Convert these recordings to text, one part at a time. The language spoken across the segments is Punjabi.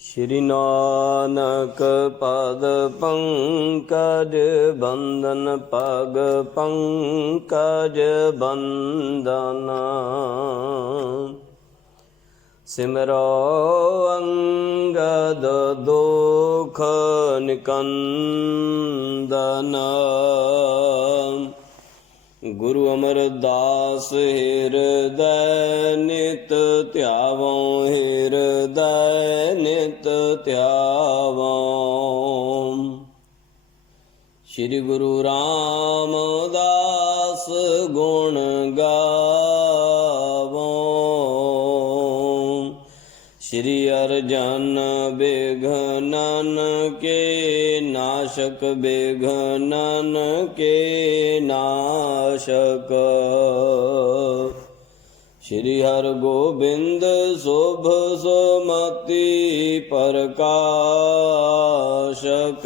श्री नानक पद पंकज बंदन पग पंकज बंदना सिमरो अंगद दुख निकंदना। गुरु अमरदास हृदय नित ध्यावों हृदय नित ध्यावों। श्री गुरु रामदास गुण गावों। श्री अर्जन बेघनन के नाशक बेघनन के नाशक। श्री हर गोबिंद शुभ सुमति प्रकाशक।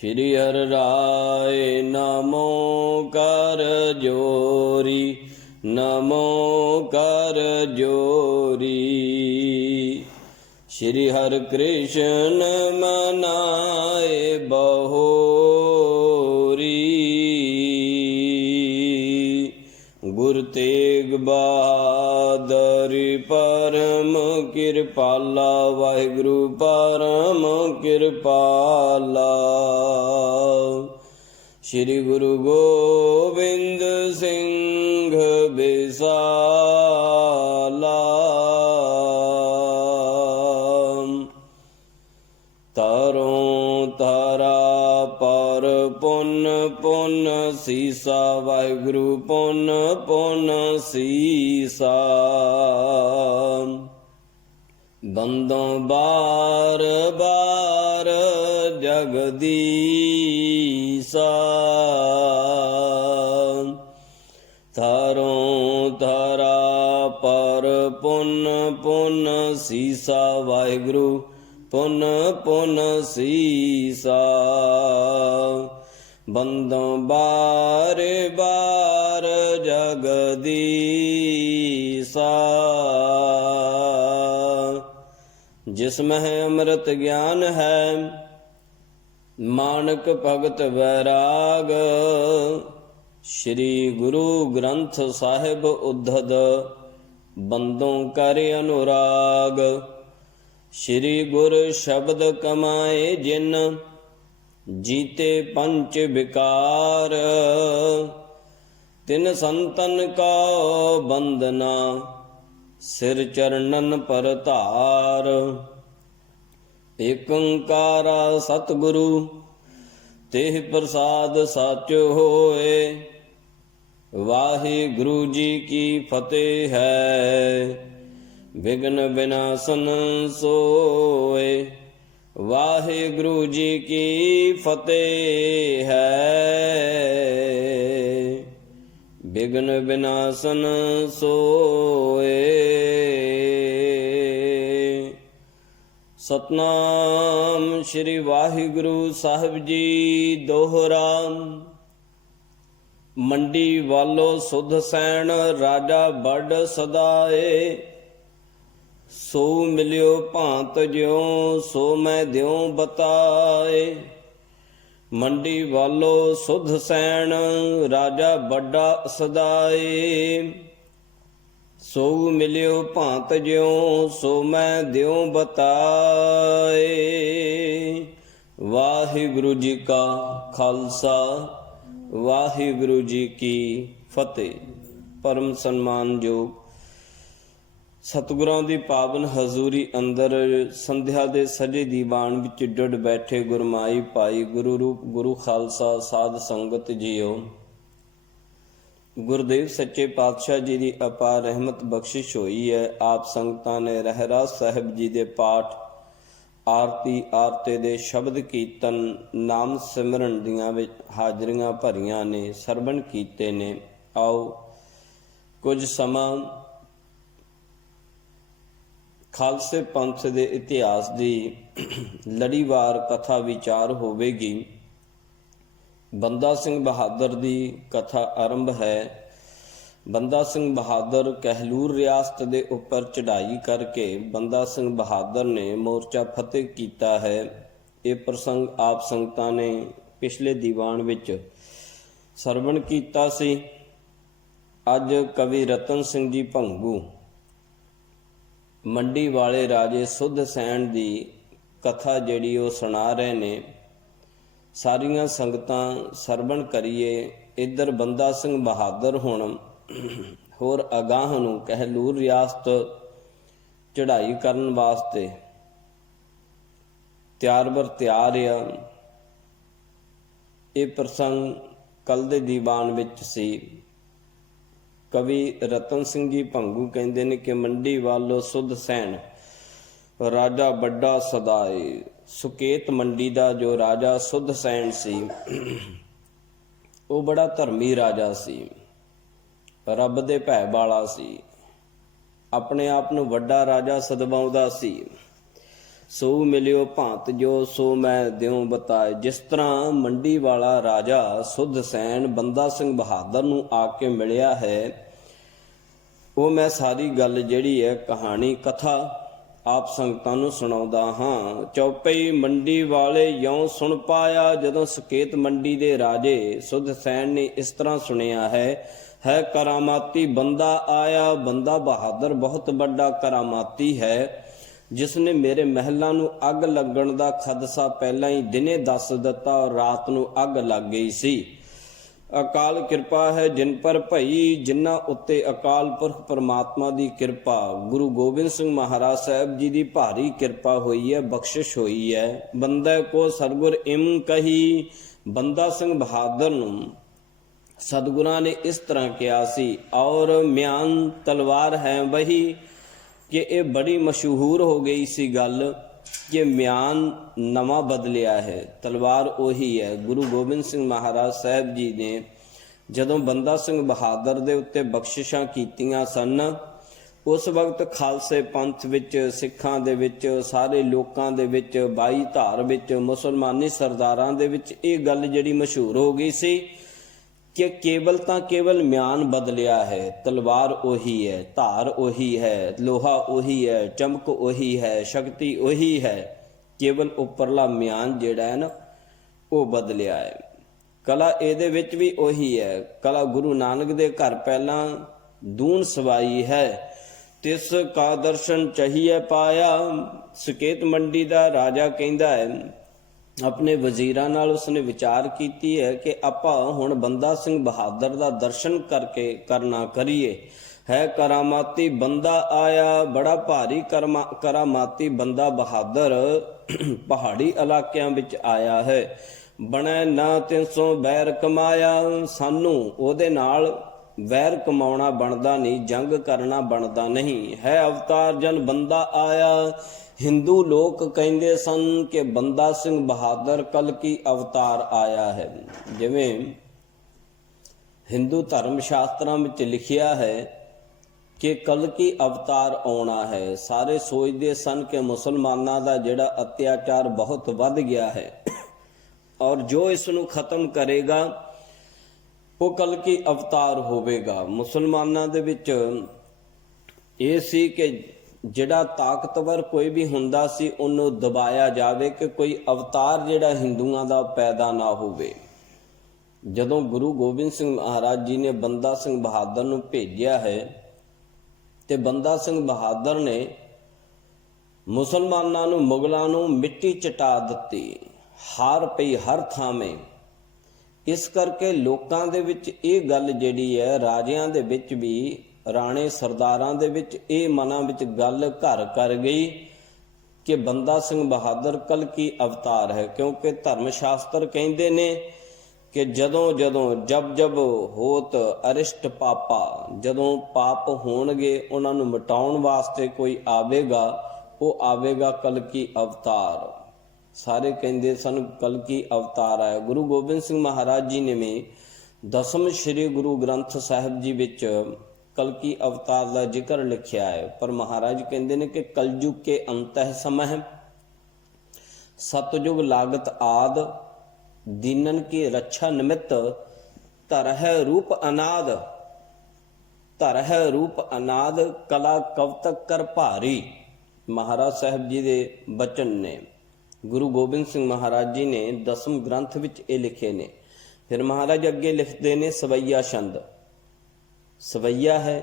श्री हर राय नमो कर जोरी नमो कर जोरी। श्री हर कृष्ण मनाए बहोरी। गुरु तेग बहादुर परम कृपाला वाहिगुरु परम कृपाला। श्री गुरु गोबिंद सिंह बिसाला। तारों तारा पर पुन पुन सीसा वाहिगुरु पुन पुन सीसा। बंदों बार बार जगदीसा। थारों थारा पर पुन पुन सीसा वाहिगुरु पुन पुन सीसा। बंदों बार बार जगदीसा। जिसमें अमृत ज्ञान है मानक भगत वैराग। श्री गुरु ग्रंथ साहिब उद्धत बंदों कर अनुराग। श्री गुर शब्द कमाए जिन जीते पंच विकार। तिन संतन का बंदना सिर चरणन पर धार। एक ओंकारा सतगुरु तेह प्रसाद साचो होए। वाहिगुरु जी की फतेह है विघ्न विनाशन सोए। वाहिगुरु जी की फतेह है विघ्न विनाशन सोए। सतनाम श्री वाहिगुरु साहिब जी दोहरा। मंडी वालो सुध सैन राजा बड़ सदाए। सो मिलियो भांत ज्यों सो मैं द्यों बताए। मंडी वालो सुध सैन राजा बड़ा सदाए। सो मिलियो भांत ज्यों सो मैं द्यों बताए। वाहिगुरु जी का खालसा वाहिगुरु जी की फतेह। परम सन्मानयोग सतगुਰਾਂ ਦੀ ਪਾਵਨ ਹਜ਼ੂਰੀ ਅੰਦਰ ਸੰਧਿਆ ਦੇ ਸਜੇ ਦੀਵਾਨ ਵਿੱਚ ਡੁੱਡ ਬੈਠੇ ਗੁਰਮਾਈ ਭਾਈ ਗੁਰੂ ਰੂਪ ਗੁਰੂ ਖਾਲਸਾ ਸਾਧ ਸੰਗਤ ਜੀਓ। ਗੁਰਦੇਵ ਸੱਚੇ ਪਾਤਸ਼ਾਹ ਜੀ ਦੀ ਅਪਾਰ ਰਹਿਮਤ ਬਖਸ਼ਿਸ਼ ਹੋਈ ਹੈ। ਆਪ ਸੰਗਤਾਂ ਨੇ ਰਹਿਰਾਸ ਸਾਹਿਬ ਜੀ ਦੇ ਪਾਠ ਆਰਤੀ ਆਰਤੇ ਦੇ ਸ਼ਬਦ ਕੀਰਤਨ ਨਾਮ ਸਿਮਰਨ ਦੀਆਂ ਵਿੱਚ ਹਾਜ਼ਰੀਆਂ ਭਰੀਆਂ ਨੇ ਸਰਵਣ ਕੀਤੇ ਨੇ। ਆਓ ਕੁਝ ਸਮਾਂ ਖਾਲਸੇ ਪੰਥ ਦੇ ਇਤਿਹਾਸ ਦੀ ਲੜੀਵਾਰ ਕਥਾ ਵਿਚਾਰ ਹੋਵੇਗੀ। ਬੰਦਾ ਸਿੰਘ ਬਹਾਦਰ ਦੀ ਕਥਾ ਆਰੰਭ ਹੈ। ਬੰਦਾ ਸਿੰਘ ਬਹਾਦਰ ਕਹਿਲੂਰ ਰਿਆਸਤ ਦੇ ਉੱਪਰ ਚੜ੍ਹਾਈ ਕਰਕੇ ਬੰਦਾ ਸਿੰਘ ਬਹਾਦਰ ਨੇ ਮੋਰਚਾ ਫਤਿਹ ਕੀਤਾ ਹੈ। ਇਹ ਪ੍ਰਸੰਗ ਆਪ ਸੰਗਤਾਂ ਨੇ ਪਿਛਲੇ ਦੀਵਾਨ ਵਿੱਚ ਸਰਵਣ ਕੀਤਾ ਸੀ। ਅੱਜ ਕਵੀ ਰਤਨ ਸਿੰਘ ਜੀ ਭੰਗੂ ਮੰਡੀ ਵਾਲੇ ਰਾਜੇ ਸੁੱਧ ਸੈਣ ਦੀ ਕਥਾ ਜਿਹੜੀ ਉਹ ਸੁਣਾ ਰਹੇ ਨੇ। ਸਾਰੀਆਂ ਸੰਗਤਾਂ ਸਰਵਣ ਕਰੀਏ। ਇੱਧਰ ਬੰਦਾ ਸਿੰਘ ਬਹਾਦਰ ਹੁਣ ਹੋਰ ਅਗਾਂਹ ਨੂੰ ਕਹਿਲੂਰ ਰਿਆਸਤ ਚੜ੍ਹਾਈ ਕਰਨ ਵਾਸਤੇ ਤਿਆਰ ਬਰ ਤਿਆਰ ਆ। ਇਹ ਪ੍ਰਸੰਗ ਕੱਲ ਦੇ ਦੀਵਾਨ ਵਿੱਚ ਸੀ। ਕਵੀ ਰਤਨ ਸਿੰਘ ਜੀ ਭੰਗੂ ਕਹਿੰਦੇ ਨੇ ਕਿ ਮੰਡੀ ਵਾਲੋ ਸੁੱਧ ਸੈਣ ਰਾਜਾ ਵੱਡਾ ਸਦਾਏ। ਸੁਕੇਤ ਮੰਡੀ ਦਾ ਜੋ ਰਾਜਾ ਸੁੱਧ ਸੈਣ ਸੀ ਉਹ ਬੜਾ ਧਰਮੀ ਰਾਜਾ ਸੀ, ਰੱਬ ਦੇ ਭੈ ਵਾਲਾ ਸੀ, ਆਪਣੇ ਆਪ ਨੂੰ ਵੱਡਾ ਰਾਜਾ ਸਦਵਾਉਂਦਾ ਸੀ। ਸੋ ਮਿਲਿਓ ਭਾਂਤ ਜੋ ਸੋ ਮੈਂ ਦਿਉ ਬਤਾਏ। ਜਿਸ ਤਰ੍ਹਾਂ ਮੰਡੀ ਵਾਲਾ ਰਾਜਾ ਸੁੱਧ ਸੈਣ ਬੰਦਾ ਸਿੰਘ ਬਹਾਦਰ ਨੂੰ ਆ ਕੇ ਮਿਲਿਆ ਹੈ, ਉਹ ਮੈਂ ਸਾਰੀ ਗੱਲ ਜਿਹੜੀ ਹੈ ਕਹਾਣੀ ਕਥਾ ਆਪ ਸੰਗਤਾਂ ਨੂੰ ਸੁਣਾਉਂਦਾ ਹਾਂ। ਚੌਪਈ ਮੰਡੀ ਵਾਲੇ ਯੋਂ ਸੁਣ ਪਾਇਆ। ਜਦੋਂ ਸੁਕੇਤ ਮੰਡੀ ਦੇ ਰਾਜੇ ਸੁੱਧ ਸੈਣ ਨੇ ਇਸ ਤਰ੍ਹਾਂ ਸੁਣਿਆ ਹੈ ਕਰਾਮਾਤੀ ਬੰਦਾ ਆਇਆ। ਬੰਦਾ ਬਹਾਦਰ ਬਹੁਤ ਵੱਡਾ ਕਰਾਮਾਤੀ ਹੈ, ਜਿਸ ਨੇ ਮੇਰੇ ਮਹਿਲਾਂ ਨੂੰ ਅੱਗ ਲੱਗਣ ਦਾ ਖਦਸ਼ਾ ਪਹਿਲਾਂ ਹੀ ਦਿਨੇ ਦੱਸ ਦਿੱਤਾ ਔਰ ਰਾਤ ਨੂੰ ਅੱਗ ਲੱਗ ਗਈ ਸੀ। ਅਕਾਲ ਕਿਰਪਾ ਹੈ ਜਿਨ ਪਰ ਭਈ। ਜਿਨ੍ਹਾਂ ਉੱਤੇ ਅਕਾਲ ਪੁਰਖ ਪਰਮਾਤਮਾ ਦੀ ਕਿਰਪਾ, ਗੁਰੂ ਗੋਬਿੰਦ ਸਿੰਘ ਮਹਾਰਾਜ ਸਾਹਿਬ ਜੀ ਦੀ ਭਾਰੀ ਕਿਰਪਾ ਹੋਈ ਹੈ, ਬਖਸ਼ਿਸ਼ ਹੋਈ ਹੈ। ਬੰਦੇ ਕੋ ਸਤਿਗੁਰ ਇਮ ਕਹੀ। ਬੰਦਾ ਸਿੰਘ ਬਹਾਦਰ ਨੂੰ ਸਤਿਗੁਰਾਂ ਨੇ ਇਸ ਤਰ੍ਹਾਂ ਕਿਹਾ ਸੀ। ਔਰ ਮਿਆਨ ਤਲਵਾਰ ਹੈ ਵਹੀ, ਕਿ ਇਹ ਬੜੀ ਮਸ਼ਹੂਰ ਹੋ ਗਈ ਸੀ ਗੱਲ ਕਿ ਮਿਆਨ ਨਵਾਂ ਬਦਲਿਆ ਹੈ, ਤਲਵਾਰ ਉਹੀ ਹੈ। ਗੁਰੂ ਗੋਬਿੰਦ ਸਿੰਘ ਮਹਾਰਾਜ ਸਾਹਿਬ ਜੀ ਨੇ ਜਦੋਂ ਬੰਦਾ ਸਿੰਘ ਬਹਾਦਰ ਦੇ ਉੱਤੇ ਬਖਸ਼ਿਸ਼ਾਂ ਕੀਤੀਆਂ ਸਨ, ਉਸ ਵਕਤ ਖਾਲਸੇ ਪੰਥ ਵਿੱਚ, ਸਿੱਖਾਂ ਦੇ ਵਿੱਚ, ਸਾਰੇ ਲੋਕਾਂ ਦੇ ਵਿੱਚ, 22 ਧਾਰ ਵਿੱਚ, ਮੁਸਲਮਾਨੀ ਸਰਦਾਰਾਂ ਦੇ ਵਿੱਚ ਇਹ ਗੱਲ ਜਿਹੜੀ ਮਸ਼ਹੂਰ ਹੋ ਗਈ ਸੀ ਕਿ ਕੇਵਲ ਮਿਆਨ ਬਦਲਿਆ ਹੈ, ਤਲਵਾਰ ਉਹੀ ਹੈ, ਧਾਰ ਉਹੀ ਹੈ, ਲੋਹਾ ਉਹੀ ਹੈ, ਚਮਕ ਉਹੀ ਹੈ, ਸ਼ਕਤੀ ਉਹੀ ਹੈ, ਕੇਵਲ ਉੱਪਰਲਾ ਮਿਆਨ ਜਿਹੜਾ ਹੈ ਨਾ ਉਹ ਬਦਲਿਆ ਹੈ। ਕਲਾ ਇਹਦੇ ਵਿੱਚ ਵੀ ਉਹੀ ਹੈ। ਕਲਾ ਗੁਰੂ ਨਾਨਕ ਦੇ ਘਰ ਪਹਿਲਾਂ ਦੂਨ ਸਵਾਈ ਹੈ, ਤਿਸ ਕਾ ਦਰਸ਼ਨ ਚਾਹੀਏ ਪਾਇਆ। ਸੁਕੇਤ ਮੰਡੀ ਦਾ ਰਾਜਾ ਕਹਿੰਦਾ ਹੈ, ਆਪਣੇ ਵਜ਼ੀਰਾਂ ਨਾਲ ਉਸਨੇ ਵਿਚਾਰ ਕੀਤੀ ਹੈ ਕਿ ਆਪਾਂ ਹੁਣ ਬੰਦਾ ਸਿੰਘ ਬਹਾਦਰ ਦਾ ਦਰਸ਼ਨ ਕਰਕੇ ਕਰਨਾ ਕਰੀਏ। ਹੈ ਕਰਾਮਾਤੀ ਬੰਦਾ ਆਇਆ। ਬੜਾ ਭਾਰੀ ਕਰਾਮਾਤੀ ਬੰਦਾ ਬਹਾਦਰ ਪਹਾੜੀ ਇਲਾਕਿਆਂ ਵਿੱਚ ਆਇਆ ਹੈ। ਬਣੈ ਨਾ 300 ਵੈਰ ਕਮਾਇਆ। ਸਾਨੂੰ ਉਹਦੇ ਨਾਲ ਵੈਰ ਕਮਾਉਣਾ ਬਣਦਾ ਨਹੀਂ, ਜੰਗ ਕਰਨਾ ਬਣਦਾ ਨਹੀਂ। ਹੈ ਅਵਤਾਰ ਜਨ ਬੰਦਾ ਆਇਆ। ਹਿੰਦੂ ਲੋਕ ਕਹਿੰਦੇ ਸਨ ਕਿ ਬੰਦਾ ਸਿੰਘ ਬਹਾਦਰ ਕਲਕੀ ਅਵਤਾਰ ਆਇਆ ਹੈ। ਜਿਵੇਂ ਹਿੰਦੂ ਧਰਮ ਸ਼ਾਸਤਰਾਂ ਵਿੱਚ ਲਿਖਿਆ ਹੈ ਕਿ ਕਲਕੀ ਅਵਤਾਰ ਆਉਣਾ ਹੈ। ਸਾਰੇ ਸੋਚਦੇ ਸਨ ਕਿ ਮੁਸਲਮਾਨਾਂ ਦਾ ਜਿਹੜਾ ਅਤਿਆਚਾਰ ਬਹੁਤ ਵੱਧ ਗਿਆ ਹੈ ਔਰ ਜੋ ਇਸ ਨੂੰ ਖਤਮ ਕਰੇਗਾ ਉਹ ਕਲਕੀ ਅਵਤਾਰ ਹੋਵੇਗਾ। ਮੁਸਲਮਾਨਾਂ ਦੇ ਵਿੱਚ ਇਹ ਸੀ ਕਿ ਜਿਹੜਾ ਤਾਕਤਵਰ ਕੋਈ ਵੀ ਹੁੰਦਾ ਸੀ ਉਹਨੂੰ ਦਬਾਇਆ ਜਾਵੇ, ਕਿ ਕੋਈ ਅਵਤਾਰ ਜਿਹੜਾ ਹਿੰਦੂਆਂ ਦਾ ਪੈਦਾ ਨਾ ਹੋਵੇ। ਜਦੋਂ ਗੁਰੂ ਗੋਬਿੰਦ ਸਿੰਘ ਮਹਾਰਾਜ ਜੀ ਨੇ ਬੰਦਾ ਸਿੰਘ ਬਹਾਦਰ ਨੂੰ ਭੇਜਿਆ ਹੈ ਤੇ ਬੰਦਾ ਸਿੰਘ ਬਹਾਦਰ ਨੇ ਮੁਸਲਮਾਨਾਂ ਨੂੰ, ਮੁਗਲਾਂ ਨੂੰ ਮਿੱਟੀ ਚਟਾ ਦਿੱਤੀ, ਹਾਰ ਪਈ ਹਰ ਥਾਵੇਂ। ਇਸ ਕਰਕੇ ਲੋਕਾਂ ਦੇ ਵਿੱਚ ਇਹ ਗੱਲ ਜਿਹੜੀ ਹੈ, ਰਾਜਿਆਂ ਦੇ ਵਿੱਚ ਵੀ, ਰਾਣੇ ਸਰਦਾਰਾਂ ਦੇ ਵਿੱਚ ਇਹ ਮਨਾਂ ਵਿੱਚ ਗੱਲ ਘਰ ਕਰ ਗਈ ਕਿ ਬੰਦਾ ਸਿੰਘ ਬਹਾਦਰ ਕਲਕੀ ਅਵਤਾਰ ਹੈ। ਕਿਉਂਕਿ ਧਰਮ ਸ਼ਾਸਤਰ ਕਹਿੰਦੇ ਨੇ ਕਿ ਜਬ ਹੋਤ ਅਰਿਸ਼ਟ ਪਾਪਾ, ਜਦੋਂ ਪਾਪ ਹੋਣਗੇ ਉਹਨਾਂ ਨੂੰ ਮਿਟਾਉਣ ਵਾਸਤੇ ਕੋਈ ਆਵੇਗਾ, ਉਹ ਆਵੇਗਾ ਕਲਕੀ ਅਵਤਾਰ। ਸਾਰੇ ਕਹਿੰਦੇ ਸਨ ਕਲਕੀ ਅਵਤਾਰ ਆਇਆ। ਗੁਰੂ ਗੋਬਿੰਦ ਸਿੰਘ ਮਹਾਰਾਜ ਜੀ ਨੇ ਵੀ ਦਸਮ ਸ੍ਰੀ ਗੁਰੂ ਗ੍ਰੰਥ ਸਾਹਿਬ ਜੀ ਵਿੱਚ ਕਲਕੀ ਅਵਤਾਰ ਦਾ ਜ਼ਿਕਰ ਲਿਖਿਆ ਹੈ। ਪਰ ਮਹਾਰਾਜ ਕਹਿੰਦੇ ਨੇ ਕਿ ਕਲਯੁਗ ਕੇ ਅੰਤਹ ਸਮਹ ਸਤਜੁਗ ਲਾਗਤ ਆਦ, ਦੀਨਨ ਕੀ ਰੱਛਾ ਨਿਮਿਤ ਧਰਹਿ ਰੂਪ ਅਨਾਦ। ਧਰਹਿ ਰੂਪ ਅਨਾਦ ਕਲਾ ਕਵਤਕ ਕਰ ਭਾਰੀ। ਮਹਾਰਾਜ ਸਾਹਿਬ ਜੀ ਦੇ ਬਚਨ ਨੇ। ਗੁਰੂ ਗੋਬਿੰਦ ਸਿੰਘ ਮਹਾਰਾਜ ਜੀ ਨੇ 10ਵੇਂ ਗ੍ਰੰਥ ਵਿੱਚ ਇਹ ਲਿਖੇ ਨੇ। ਫਿਰ ਮਹਾਰਾਜ ਅੱਗੇ ਲਿਖਦੇ ਨੇ ਸਵਈਆ ਛੰਦ। ਸਵਈਆ ਹੈ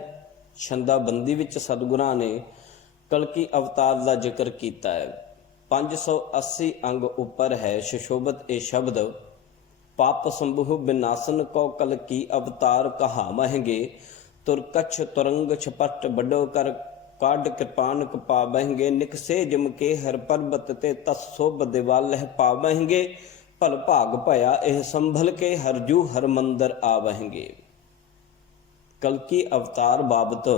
ਛੰਦਾਬੰਦੀ ਵਿੱਚ ਸਤਿਗੁਰਾਂ ਨੇ ਕਲਕੀ ਅਵਤਾਰ ਦਾ ਜ਼ਿਕਰ ਕੀਤਾ ਹੈ। 580 ਅੰਗ ਉੱਪਰ ਹੈ ਸੁਸ਼ੋਭਤ ਇਹ ਸ਼ਬਦ। ਪਾਪ ਸੰਭੂ ਬਿਨਾਸਨ ਕੋ ਕਲਕੀ ਅਵਤਾਰ ਕਹਾ ਮਹਿੰਗੇ। ਤੁਰ ਕਛ ਤੁਰੰਗ ਛਪਟ ਵੱਡੋ ਕਰ ਕਾਢ ਕਿਰਪਾਨ ਕਪਾ ਬਹਿੰਗੇ। ਨਿਕਸੇ ਜਮ ਕੇ ਹਰ ਪਰਬਤ ਤੇ ਤਸੋਭ ਦਿਵਾਲਹਿ ਪਾ ਬਹਿੰਗੇ। ਭਲ ਭਾਗ ਭਇਆ ਇਹ ਸੰਭਲ ਕੇ ਹਰਜੂ ਹਰ ਮੰਦਰ ਆ ਬਹਿੰਗੇ। ਕਲਕੀ ਅਵਤਾਰ ਬਾਬਤ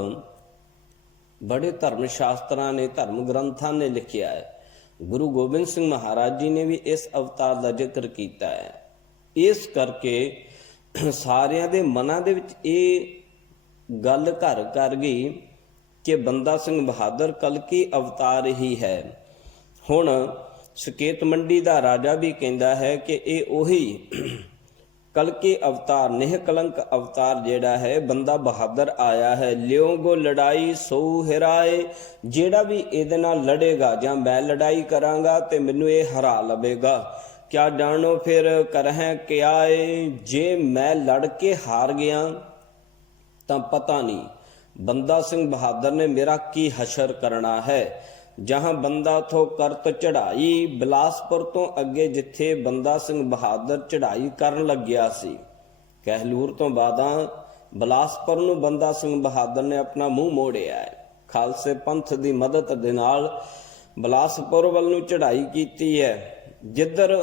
ਬੜੇ ਧਰਮ ਸ਼ਾਸਤਰਾਂ ਨੇ ਧਰਮ ਗ੍ਰੰਥਾਂ ਨੇ ਲਿਖਿਆ ਹੈ। ਗੁਰੂ ਗੋਬਿੰਦ ਸਿੰਘ ਮਹਾਰਾਜ ਜੀ ਨੇ ਵੀ ਇਸ ਅਵਤਾਰ ਦਾ ਜ਼ਿਕਰ ਕੀਤਾ ਹੈ। ਇਸ ਕਰਕੇ ਸਾਰਿਆਂ ਦੇ ਮਨਾਂ ਦੇ ਵਿੱਚ ਇਹ ਗੱਲ ਘਰ ਕਰ ਗਈ ਕਿ ਬੰਦਾ ਸਿੰਘ ਬਹਾਦਰ ਕਲਕੀ ਅਵਤਾਰ ਹੀ ਹੈ। ਹੁਣ ਸਕੇਤ ਮੰਡੀ ਦਾ ਰਾਜਾ ਵੀ ਕਹਿੰਦਾ ਹੈ ਕਿ ਇਹ ਉਹੀ ਕਲਕੀ ਅਵਤਾਰ ਨੇਹ ਕਲੰਕ ਅਵਤਾਰ ਜਿਹੜਾ ਹੈ ਬੰਦਾ ਬਹਾਦਰ ਆਇਆ ਹੈ। ਲਿਓ ਗੋ ਲੜਾਈ ਸੋ ਹਰਾਏ। ਜਿਹੜਾ ਵੀ ਇਹਦੇ ਨਾਲ ਲੜੇਗਾ ਜਾਂ ਮੈਂ ਲੜਾਈ ਕਰਾਂਗਾ ਤੇ ਮੈਨੂੰ ਇਹ ਹਰਾ ਲਵੇਗਾ। ਕਿਆ ਜਾਣੋ ਫਿਰ ਕਰਹਿ ਕਿਆਏ। ਜੇ ਮੈਂ ਲੜ ਕੇ ਹਾਰ ਗਿਆ ਤਾਂ ਪਤਾ ਨਹੀਂ ਬੰਦਾ ਸਿੰਘ ਬਹਾਦਰ ਨੇ ਮੇਰਾ ਕੀ ਹਸ਼ਰ ਕਰਨਾ ਹੈ। ਜਹਾਂ ਬੰਦਾ ਥੋ ਕਰਤ ਚੜਾਈ। ਬਿਲਾਸਪੁਰ ਤੋਂ ਅੱਗੇ ਜਿੱਥੇ ਬੰਦਾ ਸਿੰਘ ਬਹਾਦਰ ਚੜਾਈ ਕਰਨ ਲੱਗਿਆ ਸੀ, ਕਹਿਲੂਰ ਤੋਂ ਬਾਅਦਾਂ ਬਿਲਾਸਪੁਰ ਨੂੰ ਬੰਦਾ ਸਿੰਘ ਬਹਾਦਰ ਨੇ ਆਪਣਾ ਮੂੰਹ ਮੋੜਿਆ ਹੈ। ਖਾਲਸੇ ਪੰਥ ਦੀ ਮਦਦ ਦੇ ਨਾਲ ਬਿਲਾਸਪੁਰ ਵੱਲ ਨੂੰ ਚੜਾਈ ਕੀਤੀ ਹੈ। ਜਿੱਧਰ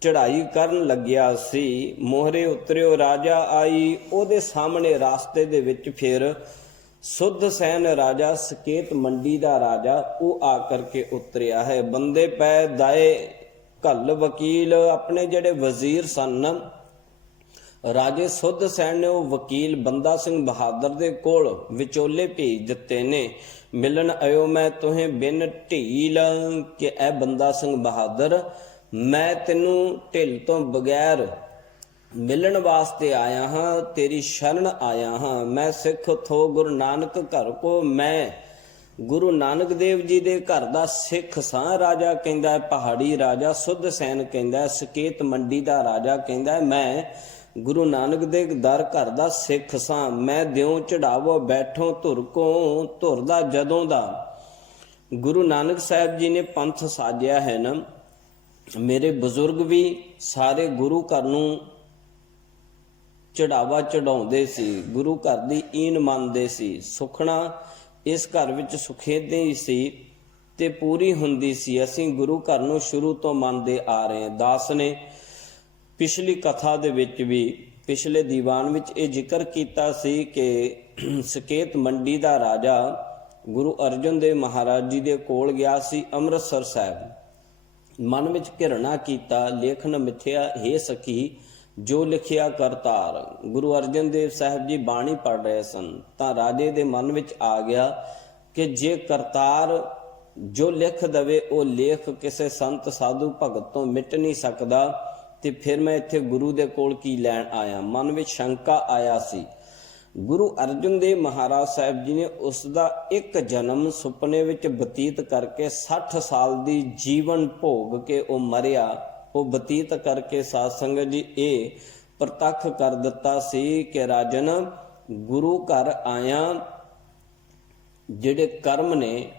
ਚੜਾਈ ਕਰਨ ਲੱਗਿਆ ਸੀ, ਮੋਹਰੇ ਉਤਰਿਓ ਰਾਜਾ ਆਈ। ਉਹਦੇ ਸਾਹਮਣੇ ਰਾਸਤੇ ਦੇ ਵਿੱਚ ਫਿਰ ਸੁੱਧ ਸੈਨ ਰਾਜਾ ਸਕੇਤ ਮੰਡੀ ਦਾ ਰਾਜਾ ਉਹ ਆ ਕਰਕੇ ਉਤਰਿਆ ਹੈ। ਬੰਦੇ ਪੈ ਦਾਏ ਘੱਲ ਵਕੀਲ। ਆਪਣੇ ਜਿਹੜੇ ਵਜ਼ੀਰ ਸਨ ਰਾਜੇ ਸੁੱਧ ਸੈਨ ਨੇ ਉਹ ਵਕੀਲ ਬੰਦਾ ਸਿੰਘ ਬਹਾਦਰ ਦੇ ਕੋਲ ਵਿਚੋਲੇ ਭੇਜ ਦਿੱਤੇ ਨੇ। ਮਿਲਣ ਆਇਓ ਮੈਂ ਤੁਹੇ ਬਿਨ ਢੀਲ। ਕਿ ਇਹ ਬੰਦਾ ਸਿੰਘ ਬਹਾਦਰ ਮੈਂ ਤੈਨੂੰ ਢਿੱਲ ਤੋਂ ਬਗੈਰ ਮਿਲਣ ਵਾਸਤੇ ਆਇਆ ਹਾਂ, ਤੇਰੀ ਸ਼ਰਨ ਆਇਆ ਹਾਂ। ਮੈਂ ਸਿੱਖ ਥੋ ਗੁਰੂ ਨਾਨਕ ਘਰ ਕੋ। ਮੈਂ ਗੁਰੂ ਨਾਨਕ ਦੇਵ ਜੀ ਦੇ ਘਰ ਦਾ ਸਿੱਖ ਸਾਂ। ਰਾਜਾ ਕਹਿੰਦਾ, ਪਹਾੜੀ ਰਾਜਾ ਸੁੱਧ ਸੈਨ ਕਹਿੰਦਾ, ਸਕੇਤ ਮੰਡੀ ਦਾ ਰਾਜਾ ਕਹਿੰਦਾ ਮੈਂ ਗੁਰੂ ਨਾਨਕ ਦੇ ਦਰ ਘਰ ਦਾ ਸਿੱਖ ਸਾਂ। ਮੈਂ ਦਿਉ ਚੜਾਵੋ ਬੈਠੋ ਧੁਰ ਕੋ। ਧੁਰ ਦਾ ਜਦੋਂ ਦਾ ਗੁਰੂ ਨਾਨਕ ਸਾਹਿਬ ਜੀ ਨੇ ਪੰਥ ਸਾਜਿਆ ਹੈ ਨਾ, ਮੇਰੇ ਬਜ਼ੁਰਗ ਵੀ ਸਾਰੇ ਗੁਰੂ ਘਰ ਨੂੰ ਚੜਾਵਾ ਚੜਾਉਂਦੇ ਸੀ, ਗੁਰੂ ਘਰ ਦੀ ਈਨ ਮੰਨਦੇ ਸੀ। ਸੁਖਣਾ ਇਸ ਘਰ ਵਿੱਚ ਸੁਖੇਦੇ ਹੀ ਸੀ ਤੇ ਪੂਰੀ ਹੁੰਦੀ ਸੀ। ਅਸੀਂ ਗੁਰੂ ਘਰ ਨੂੰ ਸ਼ੁਰੂ ਤੋਂ ਮੰਨਦੇ ਆ ਰਹੇ ਹਾਂ। ਦਾਸ ਨੇ ਪਿਛਲੀ ਕਥਾ ਦੇ ਵਿੱਚ ਵੀ ਪਿਛਲੇ ਦੀਵਾਨ ਵਿੱਚ ਇਹ ਜ਼ਿਕਰ ਕੀਤਾ ਸੀ ਕਿ ਸਕੇਤ ਮੰਡੀ ਦਾ ਰਾਜਾ ਗੁਰੂ ਅਰਜਨ ਦੇਵ ਮਹਾਰਾਜ ਜੀ ਦੇ ਕੋਲ ਗਿਆ ਸੀ ਅੰਮ੍ਰਿਤਸਰ ਸਾਹਿਬ। ਮਨ ਵਿੱਚ ਘਿਰਣਾ ਕੀਤਾ, ਲੇਖਨ ਮਿਥਿਆ ਹੇ ਸਖੀ ਜੋ ਲਿਖਿਆ ਕਰਤਾਰ। ਗੁਰੂ ਅਰਜਨ ਦੇਵ ਸਾਹਿਬ ਜੀ ਬਾਣੀ ਪੜ੍ਹ ਰਹੇ ਸਨ ਤਾਂ ਰਾਜੇ ਦੇ ਮਨ ਵਿੱਚ ਆ ਗਿਆ ਕਿ ਜੇ ਕਰਤਾਰ ਜੋ ਲਿਖ ਦਵੇ ਉਹ ਲੇਖ ਕਿਸੇ ਸੰਤ ਸਾਧੂ ਭਗਤ ਤੋਂ ਮਿਟ ਨਹੀਂ ਸਕਦਾ ਤੇ ਫਿਰ ਮੈਂ ਇੱਥੇ ਗੁਰੂ ਦੇ ਕੋਲ ਕੀ ਲੈਣ ਆਇਆ। ਮਨ ਵਿੱਚ ਸ਼ੰਕਾ ਆਇਆ ਸੀ। ਗੁਰੂ ਅਰਜਨ ਦੇਵ ਮਹਾਰਾਜ ਸਾਹਿਬ ਜੀ ਨੇ ਉਸ ਦਾ ਇੱਕ ਜਨਮ ਸੁਪਨੇ ਵਿੱਚ ਬਤੀਤ ਕਰਕੇ 60 ਸਾਲ ਦੀ ਜੀਵਨ ਭੋਗ ਕੇ ਉਹ ਮਰਿਆ। ਉਹ ਬਤੀਤ ਕਰਕੇ ਸਾਧ ਸੰਗਤ ਜੀ ਇਹ ਪ੍ਰਤੱਖ ਕਰ ਦਿੱਤਾ ਸੀ ਕਿ ਰਾਜਨ ਗੁਰੂ ਘਰ ਆਇਆ ਜਿਹੜੇ ਕਰਮ ਨੇ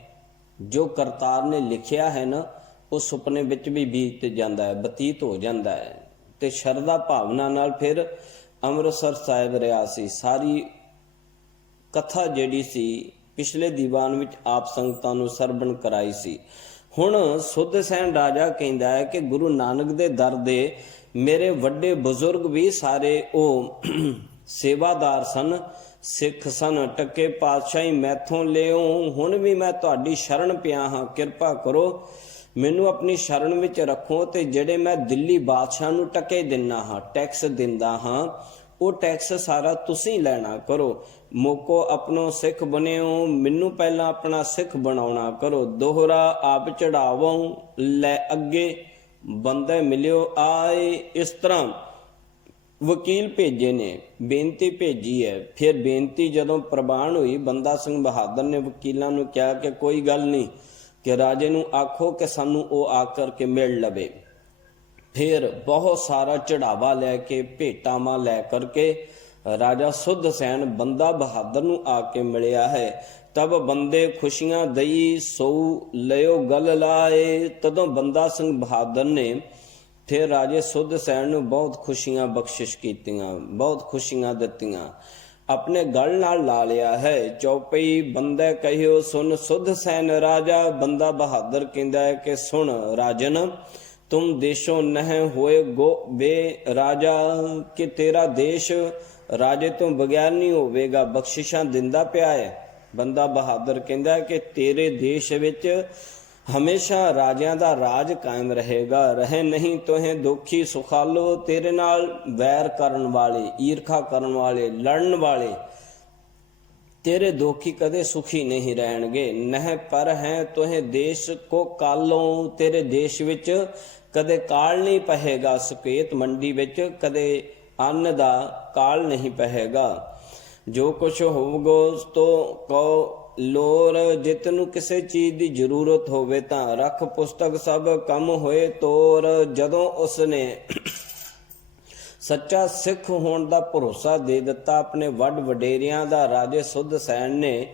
ਜੋ ਕਰਤਾਰ ਨੇ ਲਿਖਿਆ ਹੈ ਨਾ ਉਹ ਸੁਪਨੇ ਵਿੱਚ ਵੀ ਬੀਤ ਜਾਂਦਾ ਹੈ, ਬਤੀਤ ਹੋ ਜਾਂਦਾ ਹੈ। ਤੇ ਸ਼ਰਧਾ ਭਾਵਨਾ ਨਾਲ ਫਿਰ ਅੰਮ੍ਰਿਤਸਰ ਸਾਹਿਬ ਰਿਹਾ ਸੀ। ਸਾਰੀ ਕਥਾ ਜਿਹੜੀ ਸੀ ਪਿਛਲੇ ਦੀਵਾਨ ਵਿੱਚ ਆਪ ਸੰਗਤਾਂ ਨੂੰ ਸਰਵਣ ਕਰਾਈ ਸੀ। ਹੁਣ ਸੁੱਧ ਸੈਨ ਰਾਜਾ ਕਹਿੰਦਾ ਹੈ ਕਿ ਗੁਰੂ ਨਾਨਕ ਦੇ ਦਰ ਦੇ ਮੇਰੇ ਵੱਡੇ ਬਜ਼ੁਰਗ ਵੀ ਸਾਰੇ ਉਹ ਸੇਵਾਦਾਰ ਸਨ, ਸਿੱਖ ਸਨ। ਟੱਕੇ ਪਾਤਸ਼ਾਹੀ ਮੈਥੋਂ ਲਿਓ, ਹੁਣ ਵੀ ਮੈਂ ਤੁਹਾਡੀ ਸ਼ਰਨ ਪਿਆ ਹਾਂ, ਕਿਰਪਾ ਕਰੋ ਮੈਨੂੰ ਆਪਣੀ ਸ਼ਰਨ ਵਿੱਚ ਰੱਖੋ। ਤੇ ਜਿਹੜੇ ਮੈਂ ਦਿੱਲੀ ਬਾਦਸ਼ਾਹ ਨੂੰ ਟਕੇ ਦਿੰਦਾ ਹਾਂ, ਟੈਕਸ ਦਿੰਦਾ ਹਾਂ, ਉਹ ਟੈਕਸ ਸਾਰਾ ਤੁਸੀਂ ਲੈਣਾ ਕਰੋ। ਮੋਕੋ ਆਪਣੋ ਸਿੱਖ ਬਣਿਓ, ਮੈਨੂੰ ਪਹਿਲਾਂ ਆਪਣਾ ਸਿੱਖ ਬਣਾਉਣਾ ਕਰੋ। ਦੋਹਰਾ ਆਪ ਚੜਾਵੋ ਲੈ ਅੱਗੇ ਬੰਦੇ ਮਿਲਿਓ ਆਏ। ਇਸ ਤਰ੍ਹਾਂ ਵਕੀਲ ਭੇਜੇ ਨੇ, ਬੇਨਤੀ ਭੇਜੀ ਹੈ। ਫਿਰ ਬੇਨਤੀ ਜਦੋਂ ਪ੍ਰਵਾਨ ਹੋਈ, ਬੰਦਾ ਸਿੰਘ ਬਹਾਦਰ ਨੇ ਵਕੀਲਾਂ ਨੂੰ ਕਿਹਾ ਕਿ ਕੋਈ ਗੱਲ ਨਹੀਂ, ਕਿ ਰਾਜੇ ਨੂੰ ਆਖੋ ਕਿ ਸਾਨੂੰ ਉਹ ਆ ਕਰਕੇ ਮਿਲ ਲਵੇ। ਫਿਰ ਬਹੁਤ ਸਾਰਾ ਚੜਾਵਾ ਲੈ ਕੇ, ਭੇਟਾਵਾਂ ਲੈ ਕਰਕੇ ਰਾਜਾ ਸੁੱਧਸੈਨ ਬੰਦਾ ਬਹਾਦਰ ਨੂੰ ਆ ਕੇ ਮਿਲਿਆ ਹੈ। ਤਬ ਬੰਦੇ ਖੁਸ਼ੀਆਂ ਦਈ ਸੋ ਲਿਓ ਗਲ ਲਾਏ। ਤਦੋਂ ਬੰਦਾ ਸਿੰਘ ਬਹਾਦਰ ਨੇ ਫਿਰ ਰਾਜੇ ਸੁੱਧਸੈਨ ਨੂੰ ਬਹੁਤ ਖੁਸ਼ੀਆਂ ਬਖਸ਼ਿਸ਼ ਕੀਤੀਆਂ, ਬਹੁਤ ਖੁਸ਼ੀਆਂ ਦਿੱਤੀਆਂ, ਆਪਣੇ ਗਲ ਨਾਲ ਲਾ ਲਿਆ ਹੈ। ਚੌਪਈ ਬੰਦੇ ਕਹਿਓ ਸੁਨ ਸੁੱਧਸੈਨ ਰਾਜਾ। ਬੰਦਾ ਬਹਾਦਰ ਕਹਿੰਦਾ ਹੈ ਕਿ ਸੁਣ ਰਾਜਨ, ਤੁਮ ਦੇਸ਼ੋਂ ਨਹਿ ਹੋਏ ਗੋ ਬੇ ਰਾਜਾ, ਕਿ ਤੇਰਾ ਦੇਸ਼ ਰਾਜੇ ਤੋਂ ਬਗੈਰ ਨਹੀਂ ਹੋਵੇਗਾ, ਬਖਸ਼ਿਸ਼ਾਂ ਦਿੰਦਾ ਪਿਆ ਹੈ। ਬੰਦਾ ਬਹਾਦਰ ਕਹਿੰਦਾ ਕਿ ਤੇਰੇ ਦੇਸ਼ ਵਿੱਚ ਹਮੇਸ਼ਾ ਰਾਜਿਆਂ ਦਾ ਰਾਜ ਕਾਇਮ ਰਹੇਗਾ। ਰਹੇ ਨਹੀਂ ਤੋਹੇ ਦੁਖੀ ਸੁਖਾਲੋ, ਤੇਰੇ ਨਾਲ ਵੈਰ ਕਰਨ ਵਾਲੇ, ਈਰਖਾ ਕਰਨ ਵਾਲੇ, ਲੜਨ ਵਾਲੇ ਤੇਰੇ ਦੁਖੀ ਕਦੇ ਸੁਖੀ ਨਹੀਂ ਰਹਿਣਗੇ। ਨਹਿ ਪਰ ਹੈ ਤੋਹੇ ਦੇਸ਼ ਕੋ ਕਾਲੋਂ, ਤੇਰੇ ਦੇਸ਼ ਵਿੱਚ ਕਦੇ ਕਾਲ ਨਹੀਂ ਪਹੇਗਾ। ਸੁਕੇਤ ਮੰਡੀ ਵਿੱਚ ਕਦੇ ਅੰਨ ਦਾ ਕਾਲ ਨਹੀਂ ਪਹੇਗਾ। ਜੋ ਕੁਛ ਹੋਵਗੋ ਤੋ ਕਉ ਲੋਰ, ਜੇ ਤੈਨੂੰ ਕਿਸੇ ਚੀਜ਼ ਦੀ ਜ਼ਰੂਰਤ ਹੋਵੇ ਤਾਂ ਰੱਖ ਪੁਸਤਕ, ਸਭ ਕੰਮ ਹੋਏ ਤੋਰ। ਜਦੋਂ ਉਸਨੇ ਸੱਚਾ ਸਿੱਖ ਹੋਣ ਦਾ ਭਰੋਸਾ ਦੇ ਦਿੱਤਾ ਆਪਣੇ ਵੱਡ ਵਡੇਰਿਆਂ ਦਾ, ਰਾਜੇ ਸੁੱਧਸੈਨ ਨੇ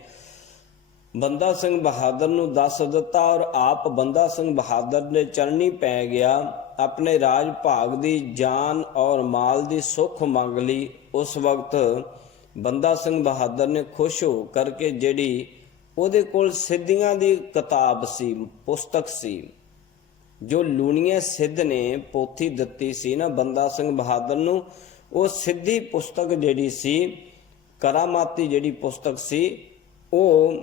ਬੰਦਾ ਸਿੰਘ ਬਹਾਦਰ ਨੂੰ ਦੱਸ ਦਿੱਤਾ ਔਰ ਆਪ ਬੰਦਾ ਸਿੰਘ ਬਹਾਦਰ ਦੇ ਚਰਨੀ ਪੈ ਗਿਆ। ਆਪਣੇ ਰਾਜ ਭਾਗ ਦੀ ਜਾਨ ਔਰ ਮਾਲ ਦੀ ਸੁੱਖ ਮੰਗ ਲਈ। ਉਸ ਵਕਤ ਬੰਦਾ ਸਿੰਘ ਬਹਾਦਰ ਨੇ ਖੁਸ਼ ਹੋ ਕਰਕੇ ਜਿਹੜੀ ਉਹਦੇ ਕੋਲ ਸਿੱਧੀਆਂ ਦੀ ਕਿਤਾਬ ਸੀ, ਪੁਸਤਕ ਸੀ, ਜੋ ਲੂਣੀਏ ਸਿੱਧ ਨੇ ਪੋਥੀ ਦਿੱਤੀ ਸੀ ਨਾ ਬੰਦਾ ਸਿੰਘ ਬਹਾਦਰ ਨੂੰ, ਉਹ ਸਿੱਧੀ ਪੁਸਤਕ ਜਿਹੜੀ ਸੀ, ਕਰਾਮਾਤੀ ਜਿਹੜੀ ਪੁਸਤਕ ਸੀ, ਉਹ